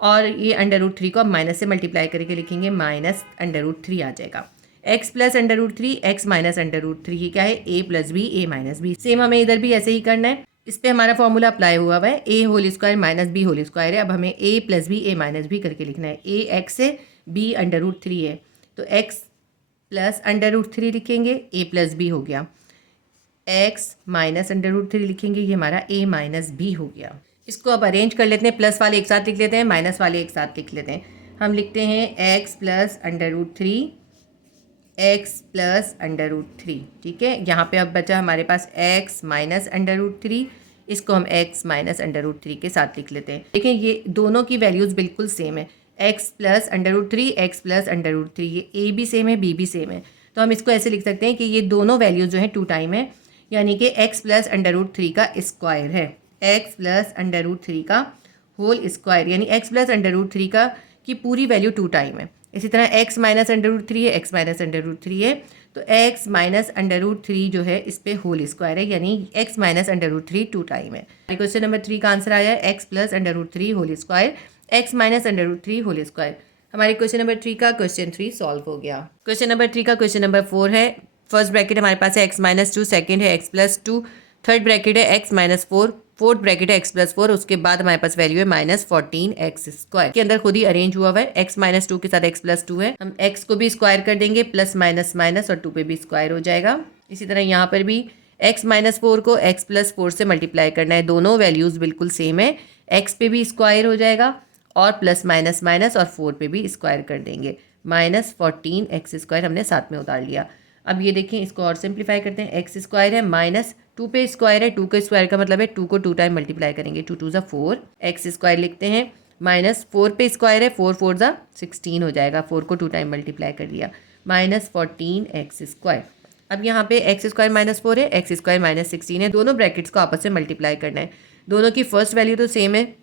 और ये √3 को हम माइनस से मल्टीप्लाई करके लिखेंगे, -√3 आ जाएगा। x + √3 x -√3, ये क्या है a + b a - b। Same हमें इधर भी ऐसे ही करना है, इस पे हमारा फॉर्मूला अप्लाई हुआ है, a whole square minus b whole square है। अब हमें a + b a - b करके लिखना है, a x है, b √3 है, तो x + √3 लिखेंगे, a + b हो गया, x -√3 लिखेंगे, ये हमारा a - b हो गया। इसको अब अरेंज कर लेते हैं, प्लस वाले एक साथ लिख लेते हैं, माइनस वाले एक साथ लिख लेते हैं। हम लिखते हैं x + √3 x + √3, ठीक है। यहाँ पे अब बचा हमारे पास x -√3, इसको हम x -√3 के साथ लिख लेते हैं। देखिए ये दोनों की वैल्यूज़ बिल्कुल सेम है, x + √3 x + √3, ये a भी सेम है b भी सेम है, तो हम इसको ऐसे लिख सकते हैं कि ये दोनों वैल्यूज़ जो है 2 टाइम है, यानी कि x + √3 का स्क्वायर है, x + √3 का होल स्क्वायर, यानी x + √3 का की पूरी वैल्यू 2 टाइम है। इसी तरह x -√3 है, x -√3 है, तो x -√3 जो है इस पे होल स्क्वायर है, यानी x -√3 2 टाइम है। क्वेश्चन नंबर 3 का आंसर आया है x + √3 whole square x -√3 whole square. हमारे क्वेश्चन नंबर 3 का क्वेश्चन 3 सॉल्व हो गया। क्वेश्चन नंबर 3 का क्वेश्चन नंबर 4 है, फर्स्ट ब्रैकेट हमारे पास है x - 2, सेकेंड है x + 2, थर्ड ब्रैकेट है x - 4, फोर्थ ब्रैकेट है x + 4, उसके बाद हमारे पास वैल्यू है -14x² के अंदर खुद ही अरेंज हुआ हुआ है। x - 2 के साथ x + 2 है, हम x को भी स्क्वायर कर देंगे, प्लस माइनस माइनस और 2 पे भी स्क्वायर हो जाएगा। इसी तरह यहाँ पर भी x -4 को x + 4 से मल्टीप्लाई करना है, दोनों वैल्यूज़ बिल्कुल सेम है, x पे भी स्क्वायर हो जाएगा और प्लस माइनस माइनस और 4 पे भी स्क्वायर कर देंगे, -14x² हमने साथ में उतार लिया। अब ये देखें, इसको और सिंप्लीफाई करते हैं, x² है माइनस 2 पे स्क्वायर है, 2 के स्क्वायर का मतलब है 2 को 2 टाइम मल्टीप्लाई करेंगे, 2 2 ज़ा 4, x² लिखते हैं माइनस 4 पे स्क्वायर है, 4 4 ज़ा 16 हो जाएगा, 4 को 2 टाइम मल्टीप्लाई कर लिया, -14x²। अब यहाँ पे x² -4 है, x² -16 है, दोनों ब्रैकेट्स को आपस में मल्टीप्लाई करना है, दोनों की फर्स्ट वैल्यू तो सेम है,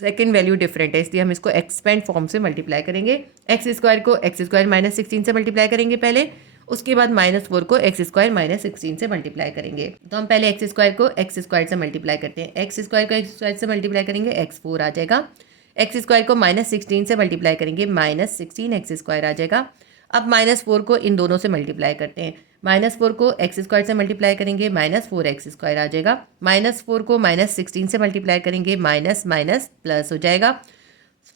सेकंड वैल्यू डिफरेंट है, इसलिए हम इसको एक्सपेंड फॉर्म से मल्टीप्लाई करेंगे। x² को x² -16 से मल्टीप्लाई करेंगे पहले, उसके बाद -4 को x² -16 से मल्टीप्लाई करेंगे। तो हम पहले x² को x² से मल्टीप्लाई करते हैं, x² को x² से मल्टीप्लाई करेंगे x4 आ जाएगा, x² को -16 से मल्टीप्लाई करेंगे -16x² आ जाएगा। अब -4 को इन दोनों से मल्टीप्लाई करते हैं, -4 को x² से मल्टीप्लाई करेंगे -4x² आ जाएगा, -4 को -16 से मल्टीप्लाई करेंगे माइनस माइनस प्लस हो जाएगा,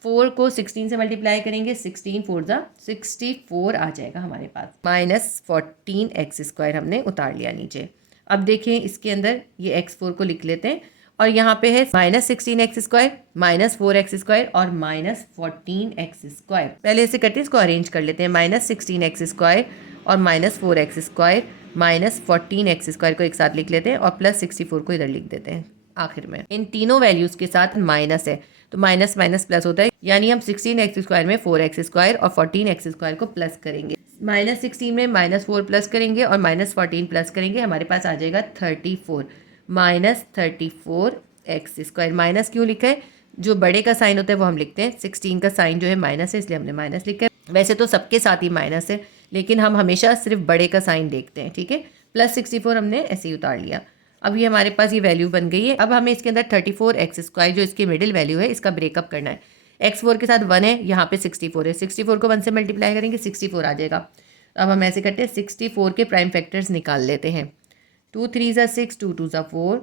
4 को 16 से मल्टीप्लाई करेंगे 16 4 ज़ा 64 आ जाएगा हमारे पास, -14x² हमने उतार लिया नीचे। अब देखें इसके अंदर ये x4 को लिख लेते हैं और यहाँ पे है -16x² -4x² और -14x²। पहले इसे करते हैं, इसको अरेंज कर लेते हैं, -16x² और -4x² -14x² को एक साथ लिख लेते हैं और +64 को इधर लिख देते हैं आखिर में। इन तीनों वैल्यूज़ के साथ माइनस है तो माइनस माइनस प्लस होता है, यानी हम 16x² में 4x² और 14x² को प्लस करेंगे, -16 में -4 प्लस करेंगे और -14 प्लस करेंगे, हमारे पास आ जाएगा 34, -34x²। माइनस क्यों लिखा है, जो बड़े का साइन होता है वो हम लिखते हैं, 16 का साइन जो है माइनस है इसलिए हमने माइनस लिखा है, वैसे तो सबके साथ ही माइनस है लेकिन हम हमेशा सिर्फ बड़े का साइन देखते हैं, ठीक है। +64 हमने ऐसे ही उतार लिया। अब ये हमारे पास ये वैल्यू बन गई है। अब हमें इसके अंदर 34x² जो इसकी मिडिल वैल्यू है इसका ब्रेकअप करना है, x4 के साथ 1 है, यहाँ पे 64 है, 64 को 1 से मल्टीप्लाई करेंगे 64 आ जाएगा। अब हम ऐसे करते हैं, 64 के प्राइम फैक्टर्स निकाल लेते हैं, 2 3 ज़ा 6, 2 2 ज़ा 4,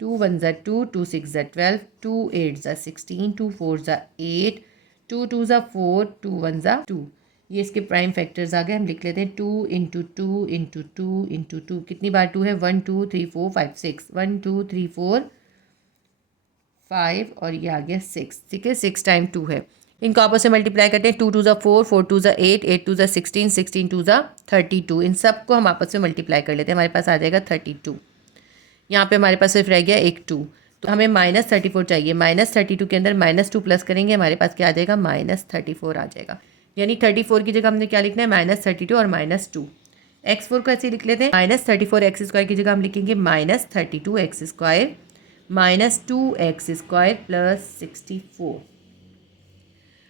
2 1 ज़ा 2, 2 6 ज़ा 12, 2 8 ज़ा 16, 2 4 ज़ा 8, 2 2 ज़ा 4, 2 1 ज़ा 2, ये इसके प्राइम फैक्टर्स आ गए। हम लिख लेते हैं 2 × 2 × 2 × 2, कितनी बार 2 है, 1 2 3 4 5 6, 1 2 3 4 5 और ये आ गया 6, ठीक है, 6 टाइम 2 है, इनको आपस में मल्टीप्लाई करते हैं, 2 2 ज़ा 4, 4 2 ज़ा 8, 8 2 ज़ा 16, 16 2 ज़ा 32, इन सब को हम आपस में मल्टीप्लाई कर लेते हैं, हमारे पास आ जाएगा 32। यहाँ पे हमारे पास सिर्फ रह गया एक 2, तो हमें -34 चाहिए, -32 के अंदर -2 प्लस करेंगे, हमारे पास क्या आ जाएगा, -34 आ जाएगा, यानी 34 की जगह हमने क्या लिखना है, -32 और -2। x4 को ऐसे लिख लेते हैं, -34x² की जगह हम लिखेंगे -32x² -2x² + 64।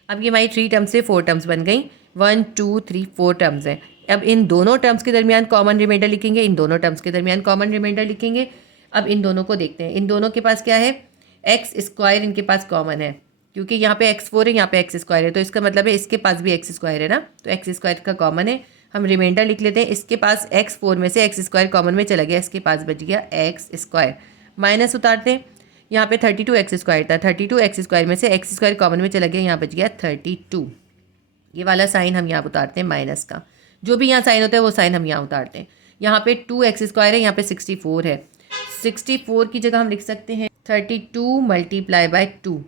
अब ये हमारी 3 टर्म्स से 4 टर्म्स बन गई, 1 2 3 4 टर्म्स हैं। अब इन दोनों टर्म्स के दरमियान कॉमन रिमाइंडर लिखेंगे, इन दोनों टर्म्स के दरमियान कॉमन रिमाइंडर लिखेंगे। अब इन दोनों को देखते हैं, इन दोनों के पास क्या है, x² इनके पास कॉमन है, क्योंकि यहाँ पे x4 है, यहाँ पे x² है, तो इसका मतलब है इसके पास भी x² है ना, तो x² का कॉमन है, हम रिमाइंडर लिख लेते हैं, इसके पास x4 में से x² कॉमन में चला गया, इसके पास बच गया x², माइनस उतारते हैं, यहाँ पे 32x² था, 32x² में से x² कॉमन में चला गया, यहाँ बच गया 32, ये वाला साइन हम यहाँ उतारते हैं माइनस का, जो भी यहाँ साइन होता है वो साइन हम यहाँ उतारते हैं। यहाँ पे 2x² है, यहाँ पे 64 है, 64 की जगह हम लिख सकते हैं 32 × 2,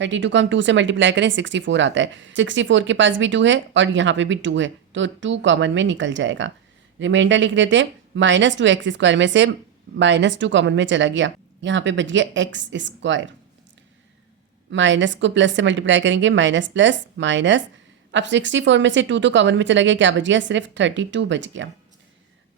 32 को हम 2 से मल्टीप्लाई करें 64 आता है, 64 के पास भी 2 है और यहाँ पे भी 2 है, तो 2 कॉमन में निकल जाएगा। रिमाइंडर लिख देते हैं, -2x² में से -2 कॉमन में चला गया, यहाँ पे बच गया x², माइनस को प्लस से मल्टीप्लाई करेंगे, माइनस प्लस माइनस, अब 64 में से 2 तो कॉमन में चला गया, क्या बच गया, सिर्फ 32 बच गया।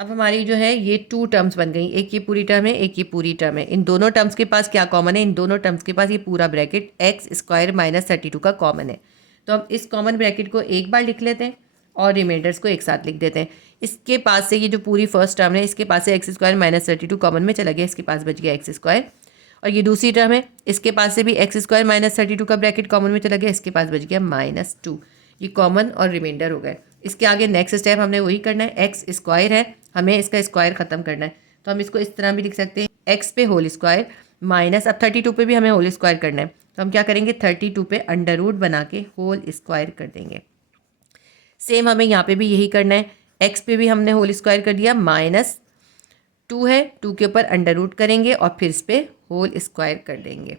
अब हमारी जो है ये 2 टर्म्स बन गई, एक ये पूरी टर्म है, एक ये पूरी टर्म है, इन दोनों टर्म्स के पास क्या कॉमन है, इन दोनों टर्म्स के पास ये पूरा ब्रैकेट x² -32 का कॉमन है, तो हम इस कॉमन ब्रैकेट को एक बार लिख लेते हैं और रिमाइंडर्स को एक साथ लिख देते हैं। इसके पास से ये जो पूरी फर्स्ट टर्म है, इसके पास से x² -32 कॉमन में चला गया, इसके पास बच गया x², और ये दूसरी टर्म है, इसके पास से भी x² -32 का ब्रैकेट कॉमन में चला गया, इसके पास बच गया -2, ये कॉमन और रिमाइंडर हो गए। इसके आगे नेक्स्ट स्टेप हमने वही करना है, x² है, हमें इसका स्क्वायर ख़त्म करना है, तो हम इसको इस तरह भी लिख सकते हैं, x पे होल स्क्वायर माइनस, अब 32 पे भी हमें होल स्क्वायर करना है, तो हम क्या करेंगे, 32 पे अंडर रूट बना के होल स्क्वायर कर देंगे। सेम हमें यहाँ पे भी यही करना है, x पे भी हमने होल स्क्वायर कर दिया, माइनस 2 है, 2 के ऊपर अंडर रूट करेंगे और फिर इस पर होल स्क्वायर कर देंगे।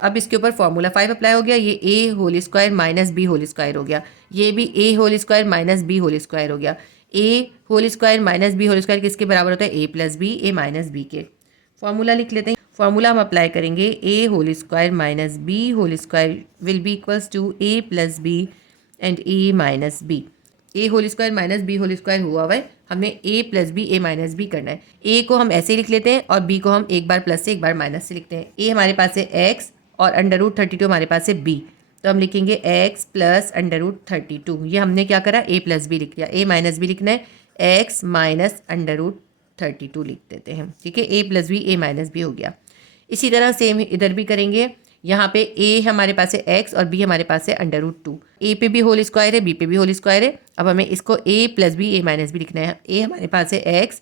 अब इसके ऊपर फॉर्मूला 5 अप्लाई हो गया, ये a whole square minus b whole square हो गया, ये भी a whole square minus b whole square हो गया। A whole square minus b whole square किसके बराबर होता है? A plus b, a minus b के। फॉर्मूला लिख लेते हैं। फॉर्मूला हम अप्लाई करेंगे, a whole square minus b whole square will be equals to a plus b and a minus b. A whole square minus b whole square हुआ है, हमने a plus b a minus b करना है। ए को हम ऐसे लिख लेते हैं और बी को हम एक बार प्लस से एक बार माइनस से लिखते हैं। ए हमारे पास है एक्स और अंडर रूट 32 हमारे पास है बी, तो हम लिखेंगे एक्स प्लस अंडर रूट 32। ये हमने क्या करा? ए प्लस बी लिख लिया। ए माइनस बी लिखना है, एक्स माइनस अंडर रूट 32 लिख देते हैं। ठीक है, a plus b a minus B हो गया। इसी तरह सेम इधर भी करेंगे। यहाँ पे ए हमारे पास है एक्स और बी हमारे पास है अंडर रूट 2। ए पे भी होल स्क्वायर है, बी पे भी होल स्क्वायर है। अब हमें इसको ए plus b a minus B लिखना है। ए हमारे पास है एक्स,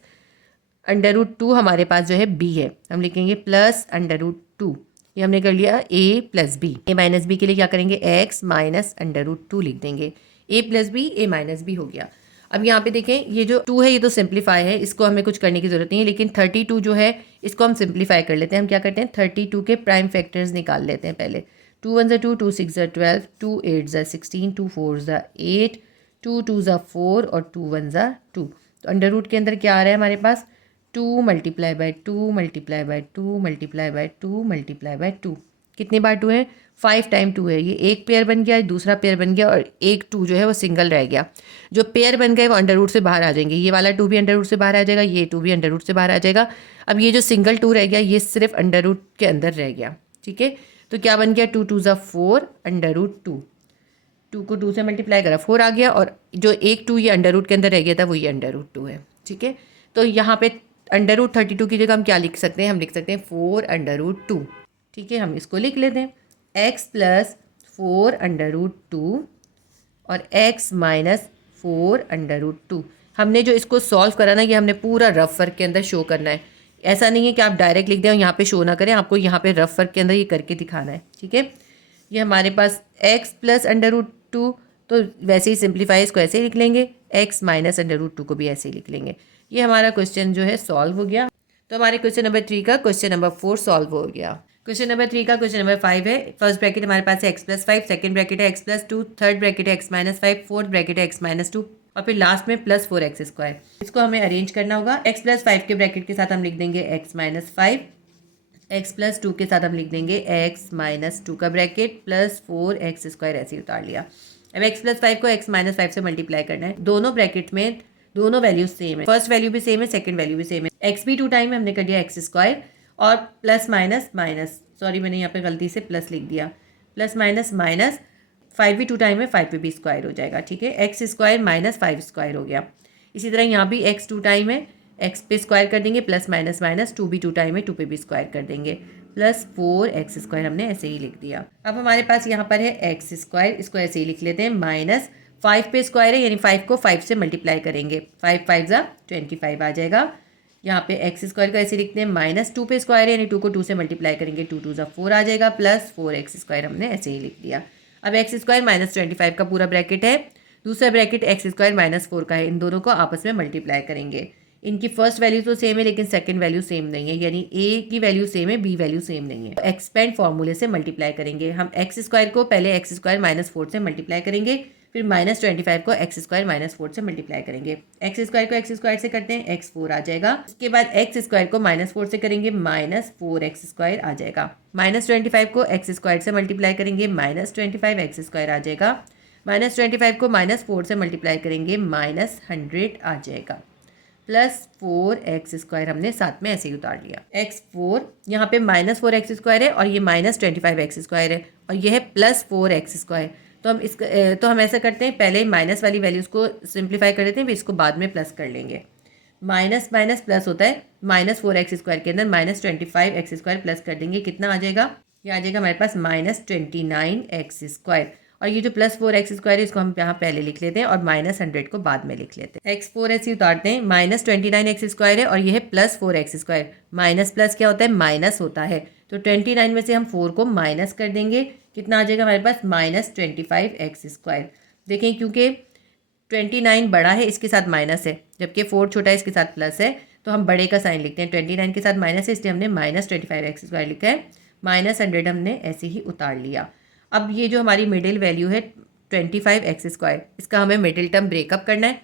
अंडर रूट 2 हमारे पास जो है बी है, हम लिखेंगे प्लस अंडर रूट 2। ये हमने कर लिया ए plus b. A minus b के लिए क्या करेंगे? एक्स माइनस अंडर रूट 2 लिख देंगे। ए plus b a minus B हो गया। अब यहाँ पे देखें, ये जो 2 है ये तो सिंप्लीफाई है, इसको हमें कुछ करने की जरूरत नहीं है, लेकिन 32 जो है इसको हम सिंप्लीफाई कर लेते हैं। हम क्या करते हैं? 32 के प्राइम फैक्टर्स निकाल लेते हैं पहले। 2 1 2, 2 6 12, 2 8 16, 2 4 8, 2 2 4 और 2 1 2। तो अंडर रूट के अंदर क्या आ रहा है हमारे पास? 2 multiply by 2 multiply by 2 multiply by 2 multiply by 2। कितने बार 2 है? 5 टाइम 2 है। ये एक पेयर बन गया, दूसरा पेयर बन गया और एक 2 जो है वो सिंगल रह गया। जो पेयर बन गए वो अंडर रूट से बाहर आ जाएंगे। ये वाला 2 भी अंडर रूट से बाहर आ जाएगा, ये 2 भी अंडर रूट से बाहर आ जाएगा। अब ये जो सिंगल 2 रह गया ये सिर्फ अंडर रूट के अंदर रह गया। ठीक है, तो क्या बन गया? 2 2 4 अंडर रूट 2। 2 को 2 से मल्टीप्लाई करा 4 आ गया और जो एक 2 ये अंडर रूट के अंदर रह गया था वो ये अंडर रूट 2 है। ठीक है, तो यहाँ पे अंडर रूट 32 की जगह हम क्या लिख सकते हैं? हम लिख सकते हैं 4 अंडर रूट 2। ठीक है, हम इसको लिख लेते हैं, एक्स प्लस 4 अंडर रूट 2 और एक्स माइनस 4 अंडर रूट 2। हमने जो इसको सॉल्व करा ना, ये हमने पूरा रफ वर्क के अंदर शो करना है। ऐसा नहीं है कि आप डायरेक्ट लिख दें और यहाँ पे शो ना करें, आपको यहाँ पे रफ वर्क के अंदर ये करके दिखाना है। ठीक है, ये हमारे पास एक्स प्लस अंडर रूट 2, तो वैसे ही सिंप्लीफाई इसको ऐसे ही लिख लेंगे, एक्स माइनस अंडर रूट 2 को भी ऐसे ही लिख लेंगे। ये हमारा क्वेश्चन जो है सॉल्व हो गया। तो हमारे क्वेश्चन नंबर 3 का क्वेश्चन नंबर 4 सॉल्व हो गया। क्वेश्चन नंबर 3 का क्वेश्चन नंबर 5 है। फर्स्ट ब्रैकेट हमारे पास है एक्स प्लस 5, सेकंड ब्रैकेट है एक्स प्लस 2, थर्ड ब्रैकेट है एक्स माइनस 5, फोर्थ ब्रैकेट है एक्स माइनस 2 और फिर लास्ट में प्लस 4 एक्स स्क्वायर। इसको हमें अरेंज करना होगा। एक्स प्लस 5 के ब्रैकेट के साथ हम लिख देंगे एक्स माइनस 5, एक्स प्लस 2 के साथ हम लिख देंगे एक्स माइनस 2 का ब्रैकेट प्लस 4 एक्स स्क्वायर, ऐसे ही उतार लिया। अब एक्स प्लस 5 को एक्स माइनस 5 से मल्टीप्लाई करना है। दोनों ब्रैकेट में दोनों वैल्यूज सेम है, फर्स्ट वैल्यू भी सेम है, सेकंड वैल्यू भी सेम है। एक्स भी 2 टाइम है, हमने कर दिया एक्स स्क्वायर और प्लस माइनस माइनस, सॉरी मैंने यहाँ पे गलती से प्लस लिख दिया, प्लस माइनस माइनस 5 भी 2 टाइम है, 5 पे भी स्क्वायर हो जाएगा। ठीक है, एक्स स्क्वायर माइनस 5 स्क्वायर हो गया। इसी तरह यहाँ भी एक्स 2 टाइम है, एक्स पे स्क्वायर कर देंगे, प्लस माइनस माइनस 2 भी 2 टाइम है, 2 पे भी स्क्वायर कर देंगे, प्लस 4 एक्स स्क्वायर हमने ऐसे ही लिख दिया। अब हमारे पास यहाँ पर है एक्स स्क्वायर, इसको ऐसे ही लिख लेते हैं, माइनस 5 पे स्क्वायर है यानी 5 को 5 से मल्टीप्लाई करेंगे, 5 5 जा 25 आ जाएगा। यहाँ पे एक्स स्क्वायर को ऐसे लिखते हैं, माइनस 2 पे स्क्वायर है यानी 2 को 2 से मल्टीप्लाई करेंगे, 2 2 जा 4 आ जाएगा, प्लस 4 एक्स स्क्वायर हमने ऐसे ही लिख दिया। अब एक्स स्क्वायर माइनस 25 का पूरा ब्रैकेट है, दूसरा ब्रैकेट एक्स स्क्वायर माइनस 4 का है, इन दोनों को आपस में मल्टीप्लाई करेंगे। इनकी फर्स्ट वैल्यू तो सेम है लेकिन सेकंड वैल्यू सेम नहीं है, यानी ए की वैल्यू सेम है, बी वैल्यू सेम नहीं है। एक्सपेंड फॉर्मूले से मल्टीप्लाई करेंगे। हम एक्स स्क्वायर को पहले एक्स स्क्वायर माइनस 4 से मल्टीप्लाई करेंगे, फिर माइनस 25 को एक्स स्क्वायर माइनस 4 से मल्टीप्लाई करेंगे। एक्स स्क्वायर को एक्स स्क्वायर से करते हैं, एक्स 4 आ जाएगा। उसके बाद एक्स स्क्वायर को माइनस 4 से करेंगे, माइनस 4 एक्स स्क्वायर आ जाएगा। माइनस 25 को एक्स स्क्वायर से मल्टीप्लाई करेंगे, माइनस 25 एक्स स्क्वायर आ जाएगा। माइनस 25 को माइनस 4 से मल्टीप्लाई करेंगे, माइनस 100 आ जाएगा, प्लस 4 एक्स स्क्वायर हमने साथ में ऐसे ही उतार लिया। एक्स 4 यहाँ पे माइनस 4 एक्स स्क्वायर है और ये माइनस 25 एक्स स्क्वायर है और ये है प्लस 4 एक्स स्क्वायर। तो हम ऐसा करते हैं, पहले माइनस वाली वैल्यूज़ को सिंप्लीफाई कर देते हैं, फिर इसको बाद में प्लस कर लेंगे। माइनस माइनस प्लस होता है, माइनस 4 एक्स स्क्वायर के अंदर माइनस 25 एक्स स्क्वायर प्लस कर देंगे, कितना आ जाएगा? ये आ जाएगा हमारे पास माइनस 29 एक्स स्क्वायर। और ये जो प्लस 4 एक्स स्क्वायर है इसको हम यहाँ पहले लिख लेते हैं और माइनस 100 को बाद में लिख लेते हैं। एक्स 4 ऐसे उतारते हैं, माइनस 29 एक्स स्क्वायर है और ये है plus 4 x square. Minus plus क्या होता है? माइनस होता है। तो 29 में से हम 4 को माइनस कर देंगे, कितना आ जाएगा हमारे पास? Minus 25 x square. देखें क्योंकि 29 बड़ा है इसके साथ माइनस है, जबकि 4 छोटा है इसके साथ प्लस है, तो हम बड़े का साइन लिखते हैं। 29 के साथ माइनस है इसलिए हमने -25x² लिखा है, -100 हमने ऐसे ही उतार लिया। अब ये जो हमारी मिडिल वैल्यू है 25x², इसका हमें मिडिल टर्म ब्रेकअप करना है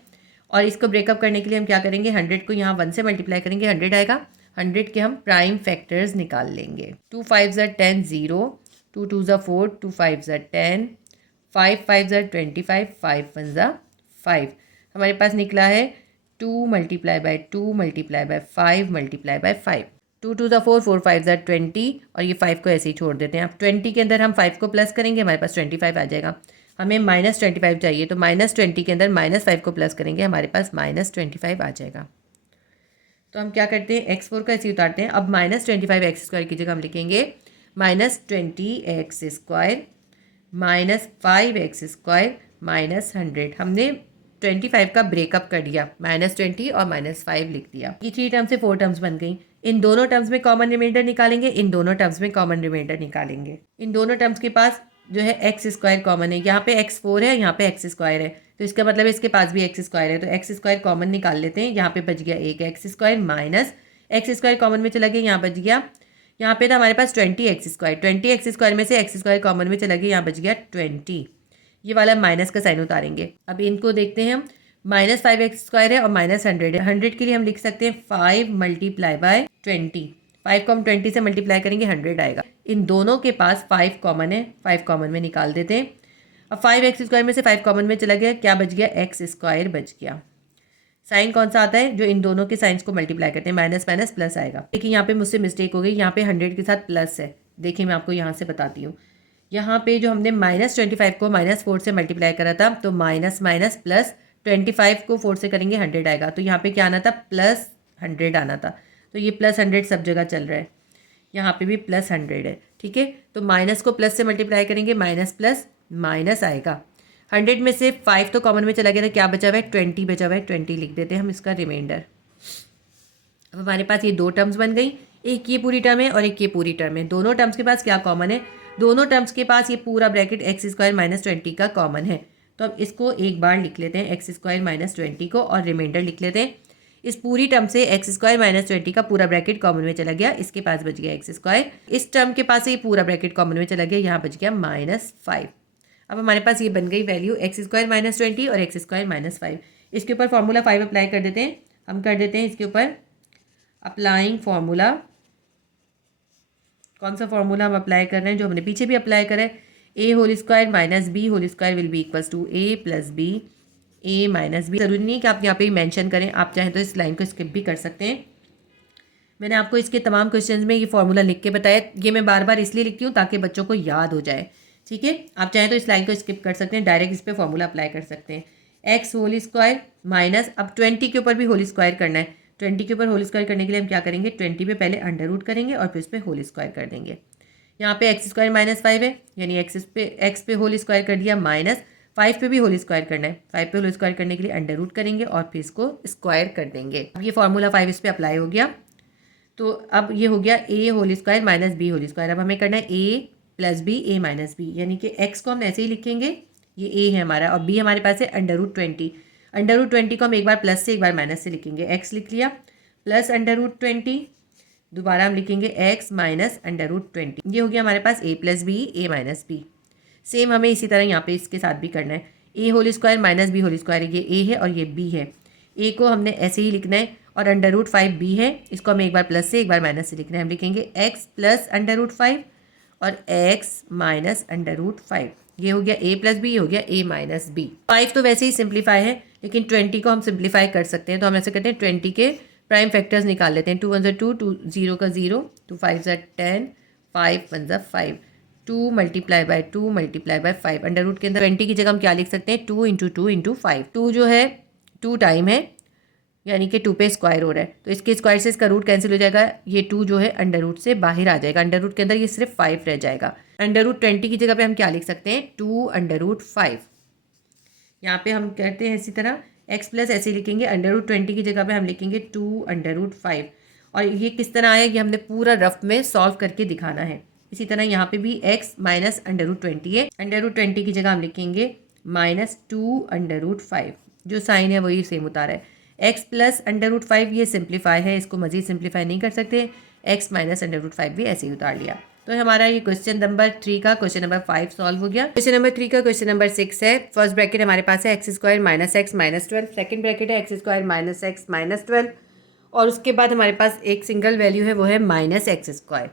और इसको ब्रेकअप करने के लिए हम क्या करेंगे, 100 को यहाँ 1 से मल्टीप्लाई करेंगे, 100 आएगा। 100 के हम प्राइम फैक्टर्स निकाल लेंगे। 2 5 10 0, 2 2 4, 2 5 10, 5 5 25, 5 1 5। हमारे पास निकला है 2 × 2 × 5 × 5। 2 2 4, 4 5 20 और ये 5 को ऐसे ही छोड़ देते हैं। अब 20 के अंदर हम 5 को प्लस करेंगे, हमारे पास 25 आ जाएगा। हमें -25 चाहिए तो -20 के अंदर -5 को प्लस करेंगे, हमारे पास -25 आ जाएगा। तो हम क्या करते हैं, x4 को ऐसे ही उतारते हैं। अब -25x² की जगह हम लिखेंगे -20x² -5x² -100। हमने 25 का ब्रेकअप कर दिया, -20 और -5 लिख दिया। ये 3 टर्म से 4 टर्म्स बन गई। इन दोनों टर्म्स में कॉमन रिमाइंडर निकालेंगे, इन दोनों टर्म्स में कॉमन रिमाइंडर निकालेंगे। इन दोनों टर्म्स के पास जो है x² कॉमन है, यहाँ पे x4 है, यहाँ पे x² है, तो इसका मतलब इसके पास भी x² है, तो x² कॉमन निकाल लेते हैं। यहाँ पे बच गया एक x² माइनस x² कॉमन में चला गया, यहाँ बच गया, यहाँ पे था हमारे पास 20x², 20x² में से x² कॉमन में चला गया, यहाँ बच गया 20। ये वाला माइनस का साइन उतारेंगे। अब इनको देखते हैं हम, -5x² है और -100 है। 100 के लिए हम लिख सकते हैं 5 × 20। 5 को हम 20 से मल्टीप्लाई करेंगे, 100 आएगा। इन दोनों के पास 5 कॉमन है, 5 कॉमन में निकाल देते हैं। अब 5x² में से 5 कॉमन में चला गया, क्या बच गया, x² बच गया। साइन कौन सा आता है, जो इन दोनों के साइंस को मल्टीप्लाई करते हैं, माइनस माइनस प्लस आएगा। देखिए यहाँ पे मुझसे मिस्टेक हो गई, यहाँ पे 100 के साथ प्लस है। देखिए मैं आपको यहाँ से बताती हूँ, यहाँ पे जो हमने -25 को -4 से मल्टीप्लाई करा था, तो माइनस माइनस प्लस 25 को 4 से करेंगे 100 आएगा, तो यहाँ पे क्या आना था, +100 आना था। तो ये +100 सब जगह चल रहा है, यहाँ पे भी +100 है, ठीक है। तो माइनस को प्लस से मल्टीप्लाई करेंगे, माइनस प्लस माइनस आएगा। 100 में से 5 तो कॉमन में चला गया था, क्या बचा हुआ है, 20 बचा हुआ है, 20 लिख देते हैं हम इसका रिमाइंडर। अब हमारे पास ये दो टर्म्स बन गई, एक ये पूरी टर्म है और एक ये पूरी टर्म है। दोनों टर्म्स के पास क्या कॉमन है, दोनों टर्म्स के पास ये पूरा ब्रैकेट x² -20 का कॉमन है। तो अब इसको एक बार लिख लेते हैं, x² -20 को, और रिमाइंडर लिख लेते हैं। इस पूरी टर्म से x² -20 का पूरा ब्रैकेट कॉमन में चला गया, इसके पास बच गया x²। इस टर्म के पास ये पूरा ब्रैकेट कॉमन में चला गया, यहाँ बच गया -5। अब हमारे पास ये बन गई वैल्यू x² -20 और x² -5। इसके ऊपर फॉर्मूला 5 अप्लाई कर देते हैं। हम कर देते हैं इसके ऊपर अप्लाइंग फॉर्मूला। कौन सा फॉर्मूला हम अप्लाई कर रहे हैं, जो हमने पीछे भी अप्लाई करा है, a² - b² will be equals to a + b, a - b। जरूरी नहीं है कि आप यहाँ पे मेंशन करें, आप चाहें तो इस लाइन को स्किप भी कर सकते हैं। मैंने आपको इसके तमाम क्वेश्चंस में ये फॉर्मूला लिख के बताया। ये मैं बार बार इसलिए लिखती हूँ ताकि बच्चों को याद हो जाए, ठीक है। आप चाहें तो इस लाइन को स्किप कर सकते हैं, डायरेक्ट इस पर फॉर्मूला अप्लाई कर सकते हैं। x² माइनस, अब 20 के ऊपर भी होल स्क्वायर करना है। 20 के ऊपर होल स्क्वायर करने के लिए हम क्या करेंगे, 20 पे पहले अंडर रूट करेंगे और फिर उस पर होल स्क्वायर कर देंगे। यहाँ पे x² -5 है, यानी x पे होल स्क्वायर कर दिया, माइनस 5 पे भी होल स्क्वायर करना है। 5 पे होल स्क्वायर करने के लिए अंडर रूट करेंगे और फिर इसको स्क्वायर कर देंगे। अब ये फॉर्मूला 5 इस पर अप्लाई हो गया। तो अब ये हो गया a² - b²। अब हमें करना है a + b, a - b, यानी कि x को हम ऐसे ही लिखेंगे, ये a है हमारा, और b हमारे पास है √20। √20 को हम एक बार प्लस से एक बार माइनस से लिखेंगे। x लिख लिया प्लस √20, दोबारा हम लिखेंगे x माइनस √20। ये हो गया हमारे पास a + b, a - b। Same हमें इसी तरह यहाँ पे इसके साथ भी करना है। a² - b², ये a है और ये b है। a को हमने ऐसे ही लिखना है और √5 b है, इसको हमें एक बार प्लस से एक बार माइनस से लिखना है। हम लिखेंगे x + √5 और x माइनस √5। ये हो गया a + b, ये हो गया a - b। 5 तो वैसे ही सिंप्लीफाई है, लेकिन 20 को हम सिंप्लीफाई कर सकते हैं। तो हम ऐसे करते हैं, 20 के प्राइम फैक्टर्स निकाल लेते हैं। 2 1 2, 2 0 का 0, 2 5 10, 5 1 5, 2 × 2 × 5। अंडर रूट के अंदर 20 की जगह हम क्या लिख सकते हैं, 2 × 2 × 5। 2 जो है 2 टाइम है, यानी कि 2 पे स्क्वायर हो रहा है, तो इसके स्क्वायर से इसका रूट कैंसिल हो जाएगा। ये 2 जो है अंडर रूट से बाहर आ जाएगा, अंडर रूट के अंदर ये सिर्फ 5 रह जाएगा। √20 की जगह पे हम क्या लिख सकते हैं, 2 √5। यहाँ पे हम करते हैं इसी तरह, x प्लस ऐसे लिखेंगे, √20 की जगह पे हम लिखेंगे 2 √5। और ये किस तरह आया, ये हमने पूरा रफ में सॉल्व करके दिखाना है। इसी तरह यहाँ पे भी x माइनस √20 है, √20 की जगह हम लिखेंगे -2 √5। जो साइन है वही सेम उतारा है, एक्स प्लस अंडर रूट 5 ये सिंप्लीफाई है, इसको मज़ीद सिंप्लीफाई नहीं कर सकते। एक्स माइनस अंडर रूट 5 भी ऐसे ही उतार लिया। तो हमारा ये क्वेश्चन नंबर 3 का क्वेश्चन नंबर 5 सॉल्व हो गया। क्वेश्चन नंबर 3 का क्वेश्चन नंबर 6 है। फर्स्ट ब्रैकेट हमारे पास है x square minus x minus 12, second bracket है x square minus x minus 12, और उसके बाद हमारे पास एक सिंगल वैल्यू है वो है माइनस एक्स स्क्वायर।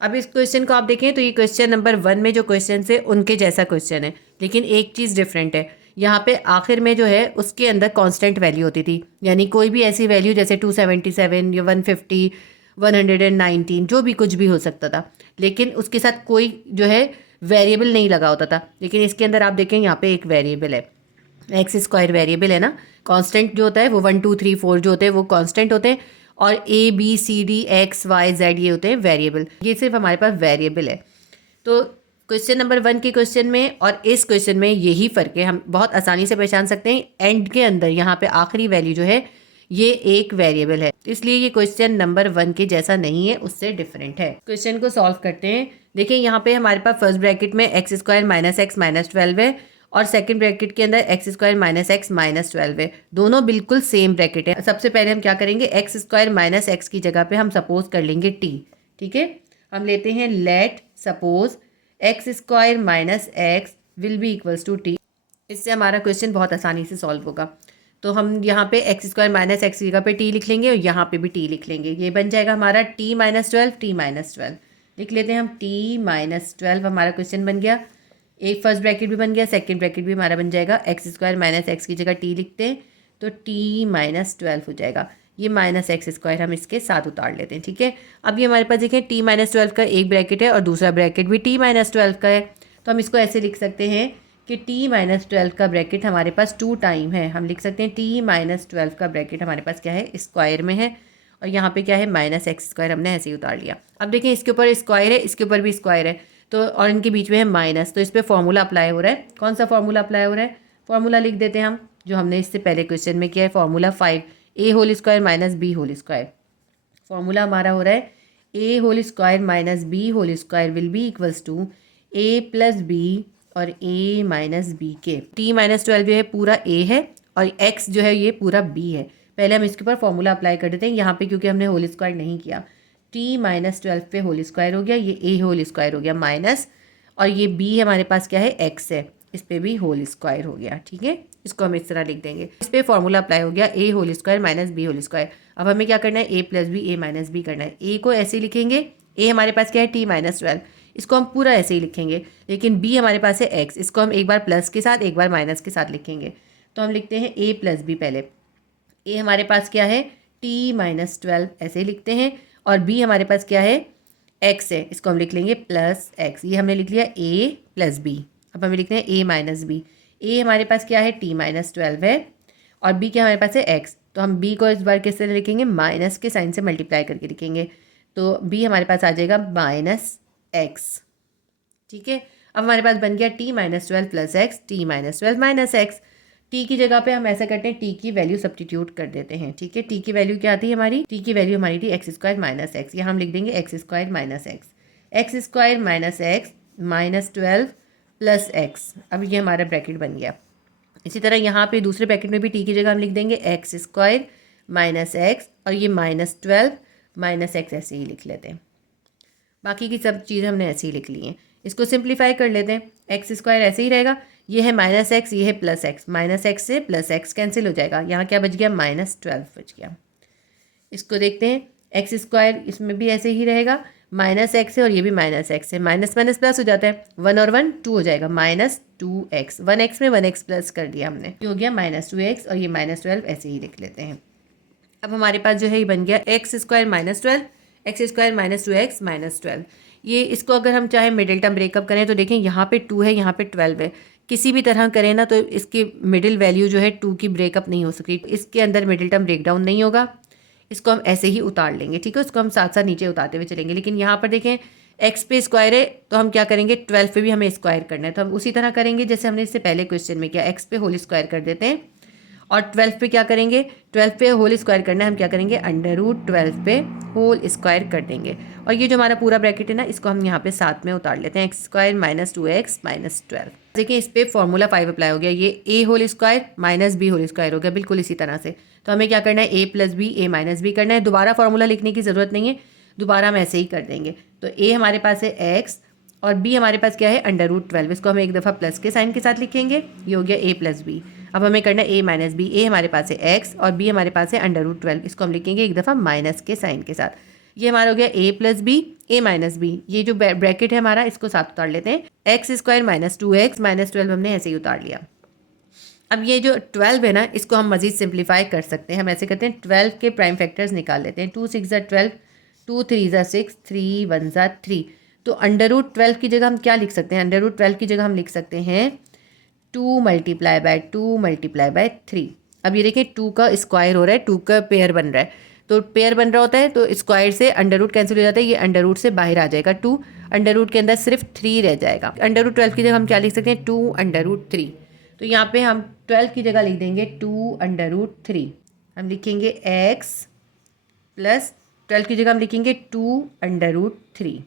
अब इस क्वेश्चन को आप देखें तो ये क्वेश्चन नंबर 1 में जो क्वेश्चन है उनके जैसा क्वेश्चन है, लेकिन एक चीज़ डिफरेंट है। यहाँ पे आखिर में जो है उसके अंदर कांस्टेंट वैल्यू होती थी, यानी कोई भी ऐसी वैल्यू जैसे 277 या 150 119 जो भी कुछ भी हो सकता था, लेकिन उसके साथ कोई जो है वेरिएबल नहीं लगा होता था। लेकिन इसके अंदर आप देखें यहाँ पे एक वेरिएबल है, एक्स स्क्वायर वेरिएबल है ना। कांस्टेंट जो होता है वो 1 2 3 4 जो होते हैं वो कांस्टेंट होते हैं, और a b c d x y z ये होते हैं वेरिएबल। ये सिर्फ हमारे पास वेरिएबल है। तो क्वेश्चन नंबर 1 के क्वेश्चन में और इस क्वेश्चन में यही फ़र्क है, हम बहुत आसानी से पहचान सकते हैं। एंड के अंदर यहाँ पे आखिरी वैल्यू जो है ये एक वेरिएबल है, इसलिए ये क्वेश्चन नंबर 1 के जैसा नहीं है, उससे डिफरेंट है। क्वेश्चन को सॉल्व करते हैं। देखिए यहाँ पे हमारे पास फर्स्ट ब्रैकेट में x square minus x minus 12 है, और सेकंड ब्रैकेट के अंदर x square minus x minus 12 है। दोनों बिल्कुल सेम ब्रैकेट है। सबसे पहले हम क्या करेंगे, एक्स स्क्वायर माइनस एक्स की जगह पे हम सपोज कर लेंगे टी। ठीक है, हम लेते हैं let suppose x square minus x will be equals to t. इससे हमारा क्वेश्चन बहुत आसानी से सॉल्व होगा। तो हम यहाँ पे एक्स स्क्वायर माइनस एक्स की जगह पे टी लिख लेंगे और यहाँ पे भी टी लिख लेंगे। ये बन जाएगा हमारा टी माइनस 12 टी माइनस 12 लिख लेते हैं हम। टी माइनस 12 हमारा क्वेश्चन बन गया। एक फर्स्ट ब्रैकेट भी बन गया, सेकंड ब्रैकेट भी हमारा बन जाएगा। एक्स स्क्वायर माइनस एक्स की जगह टी लिखते हैं तो टी माइनस 12 हो जाएगा। ये माइनस एक्स स्क्वायर हम इसके साथ उतार लेते हैं। ठीक है, अब ये हमारे पास देखें टी माइनस 12 का एक ब्रैकेट है और दूसरा ब्रैकेट भी टी माइनस 12 का है। तो हम इसको ऐसे लिख सकते हैं कि टी माइनस 12 का ब्रैकेट हमारे पास 2 टाइम है। हम लिख सकते हैं टी माइनस 12 का ब्रैकेट हमारे पास क्या है, स्क्वायर में है, और यहाँ पे क्या है माइनस एक्स स्क्वायर, हमने ऐसे ही उतार लिया। अब देखें इसके ऊपर स्क्वायर है, इसके ऊपर भी स्क्वायर है, तो और इनके बीच में है माइनस, तो इस पर फॉर्मूला अप्लाई हो रहा है। कौन सा फॉर्मूला अप्लाई हो रहा है, फॉर्मूला लिख देते हैं हम जो हमने इससे पहले क्वेश्चन में किया है। Formula 5 a whole square minus b whole square. Formula हमारा हो रहा है a whole square minus b whole square will be equals to a plus b और ए माइनस बी के। टी माइनस 12 जो है पूरा ए है और एक्स जो है ये पूरा बी है। पहले हम इसके ऊपर फॉर्मूला अप्लाई कर देते हैं यहाँ पे, क्योंकि हमने होल स्क्वायर नहीं किया। टी माइनस 12 पे होल स्क्वायर हो गया, ये ए होल स्क्वायर हो गया माइनस, और ये बी हमारे पास क्या है एक्स है, इस पर भी होल स्क्वायर हो गया। ठीक है, इसको हम इस तरह लिख देंगे। इस पर फॉर्मूला अप्लाई हो गया a whole square minus b whole square. अब हमें क्या करना है, a plus b a minus b करना है। ए को ऐसे लिखेंगे, ए हमारे पास क्या है टी माइनस 12, इसको हम पूरा ऐसे ही लिखेंगे। लेकिन बी हमारे पास है एक्स, इसको हम एक बार प्लस के साथ एक बार माइनस के साथ लिखेंगे। तो हम लिखते हैं ए प्लस बी पहले। ए हमारे पास क्या है टी माइनस 12 ऐसे लिखते हैं, और बी हमारे पास क्या है एक्स है, इसको हम लिख लेंगे प्लस एक्स। ये हमने लिख लिया ए प्लस बी। अब हमें लिखते हैं ए माइनस बी। ए हमारे पास क्या है टी माइनस 12 है, और बी क्या हमारे पास है एक्स। तो हम बी को इस बार किस तरह लिखेंगे, माइनस के साइन से मल्टीप्लाई करके लिखेंगे। तो बी हमारे पास आ जाएगा माइनस एक्स। ठीक है, अब हमारे पास बन गया T minus 12 plus x, T minus 12 minus x. T की जगह पे हम ऐसा करते हैं, टी की वैल्यू सब्स्टिट्यूट कर देते हैं। ठीक है, टी की वैल्यू क्या आती है हमारी, टी की वैल्यू हमारी थी एक्स स्क्वायर माइनस एक्स। यहाँ हम लिख देंगे x square minus x, x square minus x minus 12 plus x. अब ये हमारा ब्रैकेट बन गया। इसी तरह यहाँ पे दूसरे ब्रैकेट में भी टी की जगह हम लिख देंगे एक्स स्क्वायर माइनस एक्स, और ये माइनस 12 माइनस एक्स ऐसे ही लिख लेते हैं। बाकी की सब चीज़ें हमने ऐसे ही लिख ली हैं। इसको सिंप्लीफाई कर लेते हैं, एक्स स्क्वायर ऐसे ही रहेगा, ये है माइनस एक्स, ये है प्लस एक्स, माइनस एक्स से प्लस एक्स कैंसिल हो जाएगा। यहाँ क्या बच गया माइनस 12 बच गया। इसको देखते हैं, एक्स स्क्वायर इसमें भी ऐसे ही रहेगा, माइनस एक्स है और ये भी माइनस एक्स है, माइनस माइनस प्लस हो जाता है, 1 और 1 2 हो जाएगा, माइनस 2x। 1x में 1x प्लस कर दिया हमने, ये हो गया माइनस 2x, और ये माइनस 12 ऐसे ही लिख लेते हैं। अब हमारे पास जो है ये बन गया x square minus 12 x square minus 2x minus 12। ये इसको अगर हम चाहे मिडिल टर्म ब्रेकअप करें तो देखें यहाँ पे 2 है, यहाँ पे 12 है, किसी भी तरह करें ना तो इसकी मिडिल वैल्यू जो है 2 की ब्रेकअप नहीं हो सकती, इसके अंदर मिडिल टर्म ब्रेक डाउन नहीं होगा। इसको हम ऐसे ही उतार लेंगे। ठीक है, उसको हम साथ साथ नीचे उतारते हुए चलेंगे। लेकिन यहाँ पर देखें एक्स पे स्क्वायर है तो हम क्या करेंगे, 12 पे भी हमें स्क्वायर करना है, तो हम उसी तरह करेंगे जैसे हमने इससे पहले क्वेश्चन में किया, एक्स पे होल स्क्वायर कर देते हैं और 12 पे क्या करेंगे, 12 पे होल स्क्वायर करना है, हम क्या करेंगे √12 पे होल स्क्वायर कर देंगे। और ये जो हमारा पूरा ब्रैकेट है ना, इसको हम यहाँ पे साथ में उतार लेते हैं, x² - 2x - 12। देखिए इस पे फॉर्मूला 5 अप्लाई हो गया, ये a whole square minus b whole square हो गया, बिल्कुल इसी तरह से। तो हमें क्या करना है, a + b a - b करना है। दोबारा फॉर्मूला लिखने की ज़रूरत नहीं है, दोबारा हम ऐसे ही कर देंगे। तो a हमारे पास है x और b हमारे पास क्या है √12, इसको हम एक दफ़ा प्लस के साइन के साथ लिखेंगे, ये हो गया a + b। अब हमें करना है a - b, a हमारे पास है x और b हमारे पास है √12, इसको हम लिखेंगे एक दफ़ा माइनस के साइन के साथ। ये हमारा हो गया a + b a - b। ये जो ब्रैकेट है हमारा, इसको साथ उतार लेते हैं, x² - 2x - 12 हमने ऐसे ही उतार लिया। अब ये जो 12 है ना, इसको हम मज़ीद सिंप्लीफाई कर सकते हैं। हम ऐसे करते हैं, 12 के प्राइम फैक्टर्स निकाल लेते हैं। 2 × 6 = 12, 2 × 3 = 6, 3 × 1 = 3। तो √12 की जगह हम क्या लिख सकते हैं, √12 की जगह हम लिख सकते हैं 2 × 2 × 3। अब ये देखिए 2 का स्क्वायर हो रहा है, 2 का पेयर बन रहा है, तो पेयर बन रहा होता है तो स्क्वायर से अंडर कैंसिल हो जाता है, ये अंडर से बाहर आ जाएगा, 2 अंडर के अंदर सिर्फ 3 रह जाएगा। √12 की जगह हम क्या लिख सकते हैं, 2 √ 3। तो यहाँ पे हम 12 की जगह लिख देंगे 2 √3। हम लिखेंगे x प्लस 12 की जगह हम लिखेंगे 2 √3।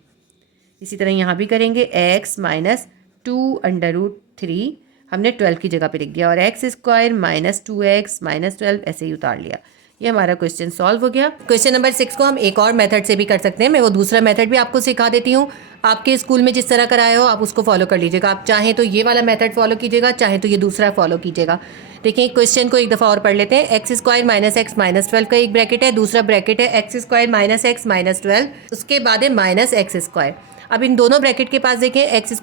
इसी तरह यहाँ भी करेंगे x - 2 √3, हमने 12 की जगह पे लिख दिया, और x² - 2x - 12 ऐसे ही उतार लिया। ये हमारा क्वेश्चन सॉल्व हो गया। क्वेश्चन नंबर 6 को हम एक और मेथड से भी कर सकते हैं, मैं वो दूसरा मेथड भी आपको सिखा देती हूँ। आपके स्कूल में जिस तरह कराया हो आप उसको फॉलो कर लीजिएगा। आप चाहें तो ये वाला मेथड फॉलो कीजिएगा, चाहें तो ये दूसरा फॉलो कीजिएगा। देखिए क्वेश्चन को एक दफ़ा और पढ़ लेते हैं। x² - x - 12 का एक ब्रैकेट है, दूसरा ब्रैकेट है x² - x - 12, उसके बाद है -x²। अब इन दोनों ब्रैकेट के पास देखें x² -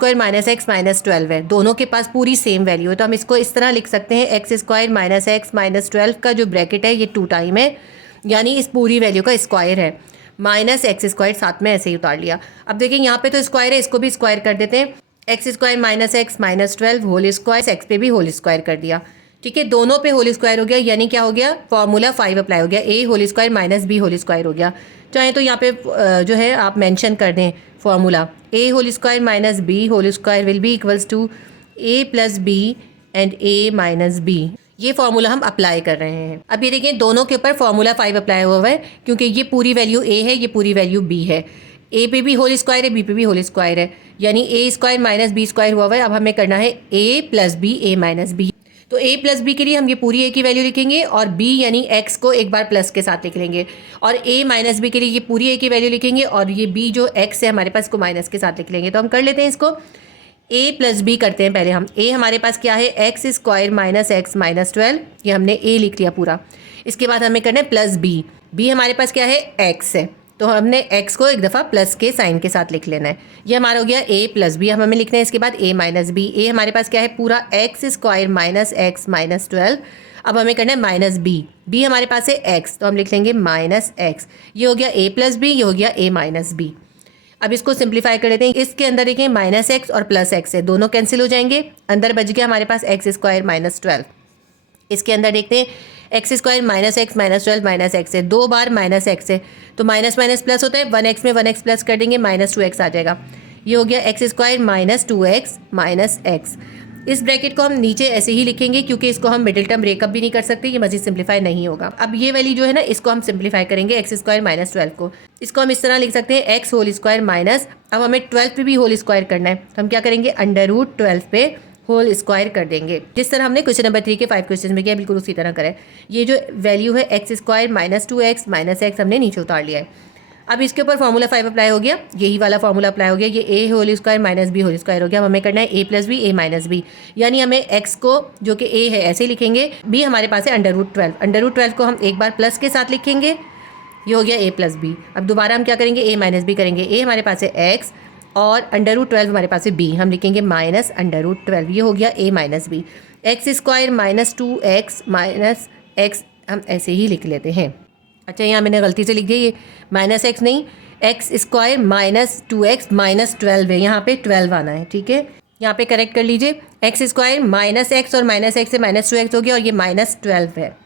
x - 12 है, दोनों के पास पूरी सेम वैल्यू है, तो हम इसको इस तरह लिख सकते हैं, x² - x - 12 का जो ब्रैकेट है ये 2 टाइम है, यानी इस पूरी वैल्यू का स्क्वायर है, -x² साथ में ऐसे ही उतार लिया। अब देखिए यहाँ पे तो स्क्वायर है, इसको भी स्क्वायर कर देते हैं, x² - x - 12 whole square, x पे भी होल स्क्वायर कर दिया। ठीक है, दोनों पे होल स्क्वायर हो गया, यानी क्या हो गया, फॉर्मूला 5 अप्लाई हो गया, a whole square - b whole square हो गया। चाहे तो यहाँ पे जो है आप मेंशन कर दें formula, a whole square - b whole square will be equals to a + b and a - b। ये फॉर्मूला हम अप्लाई कर रहे हैं। अब ये देखिए दोनों के ऊपर फॉर्मूला 5 अप्लाई हुआ है, क्योंकि ये पूरी वैल्यू a है, ये पूरी वैल्यू b है। a पे भी होल स्क्वायर है, b पे भी होल स्क्वायर है, यानी a² - b² हुआ है। अब हमें करना है a + b a - b। तो a + b के लिए हम ये पूरी a की वैल्यू लिखेंगे, और b यानी x को एक बार प्लस के साथ लिख लेंगे, और a - b के लिए ये पूरी a की वैल्यू लिखेंगे, और ये b जो x है हमारे पास को माइनस के साथ लिख लेंगे। तो हम कर लेते हैं इसको, a + b करते हैं पहले हम। a हमारे पास क्या है, x² - x - 12, ये हमने a लिख लिया पूरा। इसके बाद हमें करना है प्लस b, b हमारे पास क्या है, x है, तो हमने x को एक दफ़ा प्लस के साइन के साथ लिख लेना है। ये हमारा हो गया a + b। अब हमें लिखना है इसके बाद a - b। a हमारे पास क्या है, पूरा x² - x - 12। अब हमें करना है -b, b हमारे पास है x, तो हम लिख लेंगे -x। ये हो गया a + b, ये हो गया a - b। अब इसको सिंप्लीफाई कर लेते हैं। इसके अंदर देखिए -x और +x है, दोनों कैंसिल हो जाएंगे, अंदर बच गया हमारे पास x² - 12। इसके अंदर देखते हैं x² - x - 12 -x है, 2 बार -x है, तो माइनस माइनस प्लस होता है, 1x में 1x प्लस कर देंगे, -2x आ जाएगा। ये हो गया x² - 2x - x। इस ब्रैकेट को हम नीचे ऐसे ही लिखेंगे, क्योंकि इसको हम मिडिल टर्म ब्रेकअप भी नहीं कर सकते, ये मजीद सिंप्लीफाई नहीं होगा। अब ये वैल्यू जो है ना, इसको हम सिंप्लीफाई करेंगे, x² - 12 को। इसको हम इस तरह लिख सकते हैं, x होल स्क्वायर माइनस, अब हमें 12 पे भी होल स्क्वायर करना है, तो हम क्या करेंगे, √12 पे होल स्क्वायर कर देंगे। जिस तरह हमने क्वेश्चन नंबर 3 के 5 क्वेश्चन में किया, बिल्कुल उसी तरह करें। ये जो वैल्यू है x² - 2x - x हमने नीचे उतार लिया है। अब इसके ऊपर फॉर्मूला 5 अप्लाई हो गया, यही वाला फॉर्मूला अप्लाई हो गया, ये a whole square - b whole square हो गया। अब हमें करना है a + b a - b, यानी हमें x को जो कि a है ऐसे लिखेंगे, b हमारे पास है √12, √12 को हम एक बार प्लस के साथ लिखेंगे, ये हो गया a + b। अब दोबारा हम क्या करेंगे, a - b करेंगे, a हमारे पास है x और √12 हमारे पास है b, हम लिखेंगे -√12, ये हो गया a - b। x² - 2x - x हम ऐसे ही लिख लेते हैं। अच्छा, यहाँ मैंने गलती से लिख दिया, ये -x नहीं, x² - 2x - 12 है, यहाँ पे 12 आना है, ठीक है, यहाँ पे करेक्ट कर लीजिए। x² - x और -x से -2x हो गया, और ये -12 है,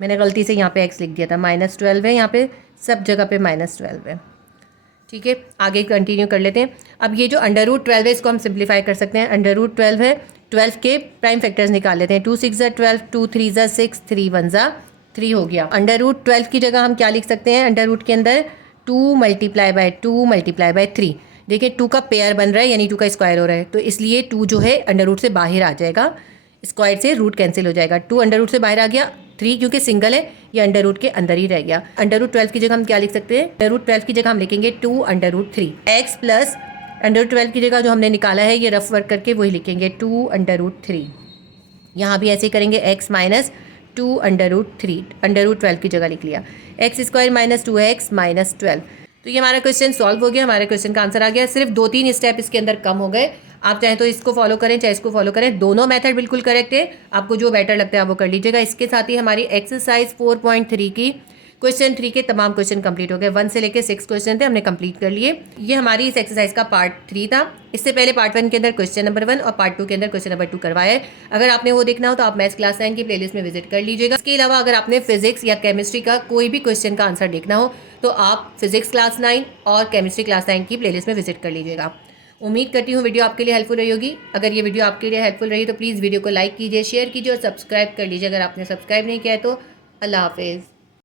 मैंने गलती से यहाँ पे x लिख दिया था, -12 है, यहाँ पे सब जगह पे -12 है, ठीक है। आगे कंटिन्यू कर लेते हैं। अब ये जो √12 है, इसको हम सिंप्लीफाई कर सकते हैं, √12 है 12 के प्राइम फैक्टर्स निकाल लेते हैं। 2 6 ज़ा 12, 2 3 ज़ा 6, 3 1 ज़ा 3 हो गया। अंडर रूट 12 की जगह हम क्या लिख सकते हैं, अंडर रूट के अंदर 2 मल्टीप्लाई बाय 2 मल्टीप्लाई बाय 3। देखिए 2 का पेयर बन रहा है यानी 2 का स्क्वायर हो रहा है, तो इसलिए 2 जो है अंडर रूट से बाहर आ जाएगा, स्क्वायर से रूट कैंसिल हो जाएगा। 2 अंडर रूट से बाहर आ गया, 3 क्योंकि सिंगल है ये अंडर रूट के अंदर ही रह गया। अंडर रूट 12 की जगह हम क्या लिख सकते हैं, अंडर रूट 12 की जगह हम लिखेंगे 2 under root 3। X plus under root 12 की जगह जो हमने निकाला है ये रफ वर्क करके वही लिखेंगे 2 अंडर रूट 3। यहाँ भी ऐसे ही करेंगे, x minus 2 under root 3, under root 12 की जगह लिख लिया। X square minus 2x minus 12। तो ये हमारा क्वेश्चन सॉल्व हो गया, हमारे क्वेश्चन का आंसर आ गया। सिर्फ 2-3 स्टेप इसके अंदर कम हो गए। आप चाहे तो इसको फॉलो करें चाहे इसको फॉलो करें, दोनों मेथड बिल्कुल करेक्ट है, आपको जो बेटर लगता है आप वो कर लीजिएगा। इसके साथ ही हमारी एक्सरसाइज 4.3 की क्वेश्चन 3 के तमाम क्वेश्चन कंप्लीट हो गए। 1 से लेकर 6 क्वेश्चन थे, हमने कंप्लीट कर लिए। ये हमारी इस एक्सरसाइज का पार्ट 3 था। इससे पहले पार्ट 1 के अंदर क्वेश्चन नंबर 1 और पार्ट 2 के अंदर क्वेश्चन नंबर 2 करवाया है। अगर आपने वो देखना हो तो आप मैथ्स क्लास 9 की प्लेलिस्ट में विजिट कर लीजिएगा। इसके अलावा अगर आपने फिजिक्स या केमिस्ट्री का कोई भी क्वेश्चन का आंसर देखना हो तो आप फिजिक्स क्लास 9 और केमिस्ट्री क्लास 9 की प्लेलिस्ट में विजिट कर लीजिएगा। उम्मीद करती हूँ वीडियो आपके लिए हेल्पफुल रही होगी। अगर ये वीडियो आपके लिए हेल्पफुल रही तो प्लीज़ वीडियो को लाइक कीजिए, शेयर कीजिए और सब्सक्राइब कर लीजिए अगर आपने सब्सक्राइब नहीं किया है तो। अल्लाह हाफिज़।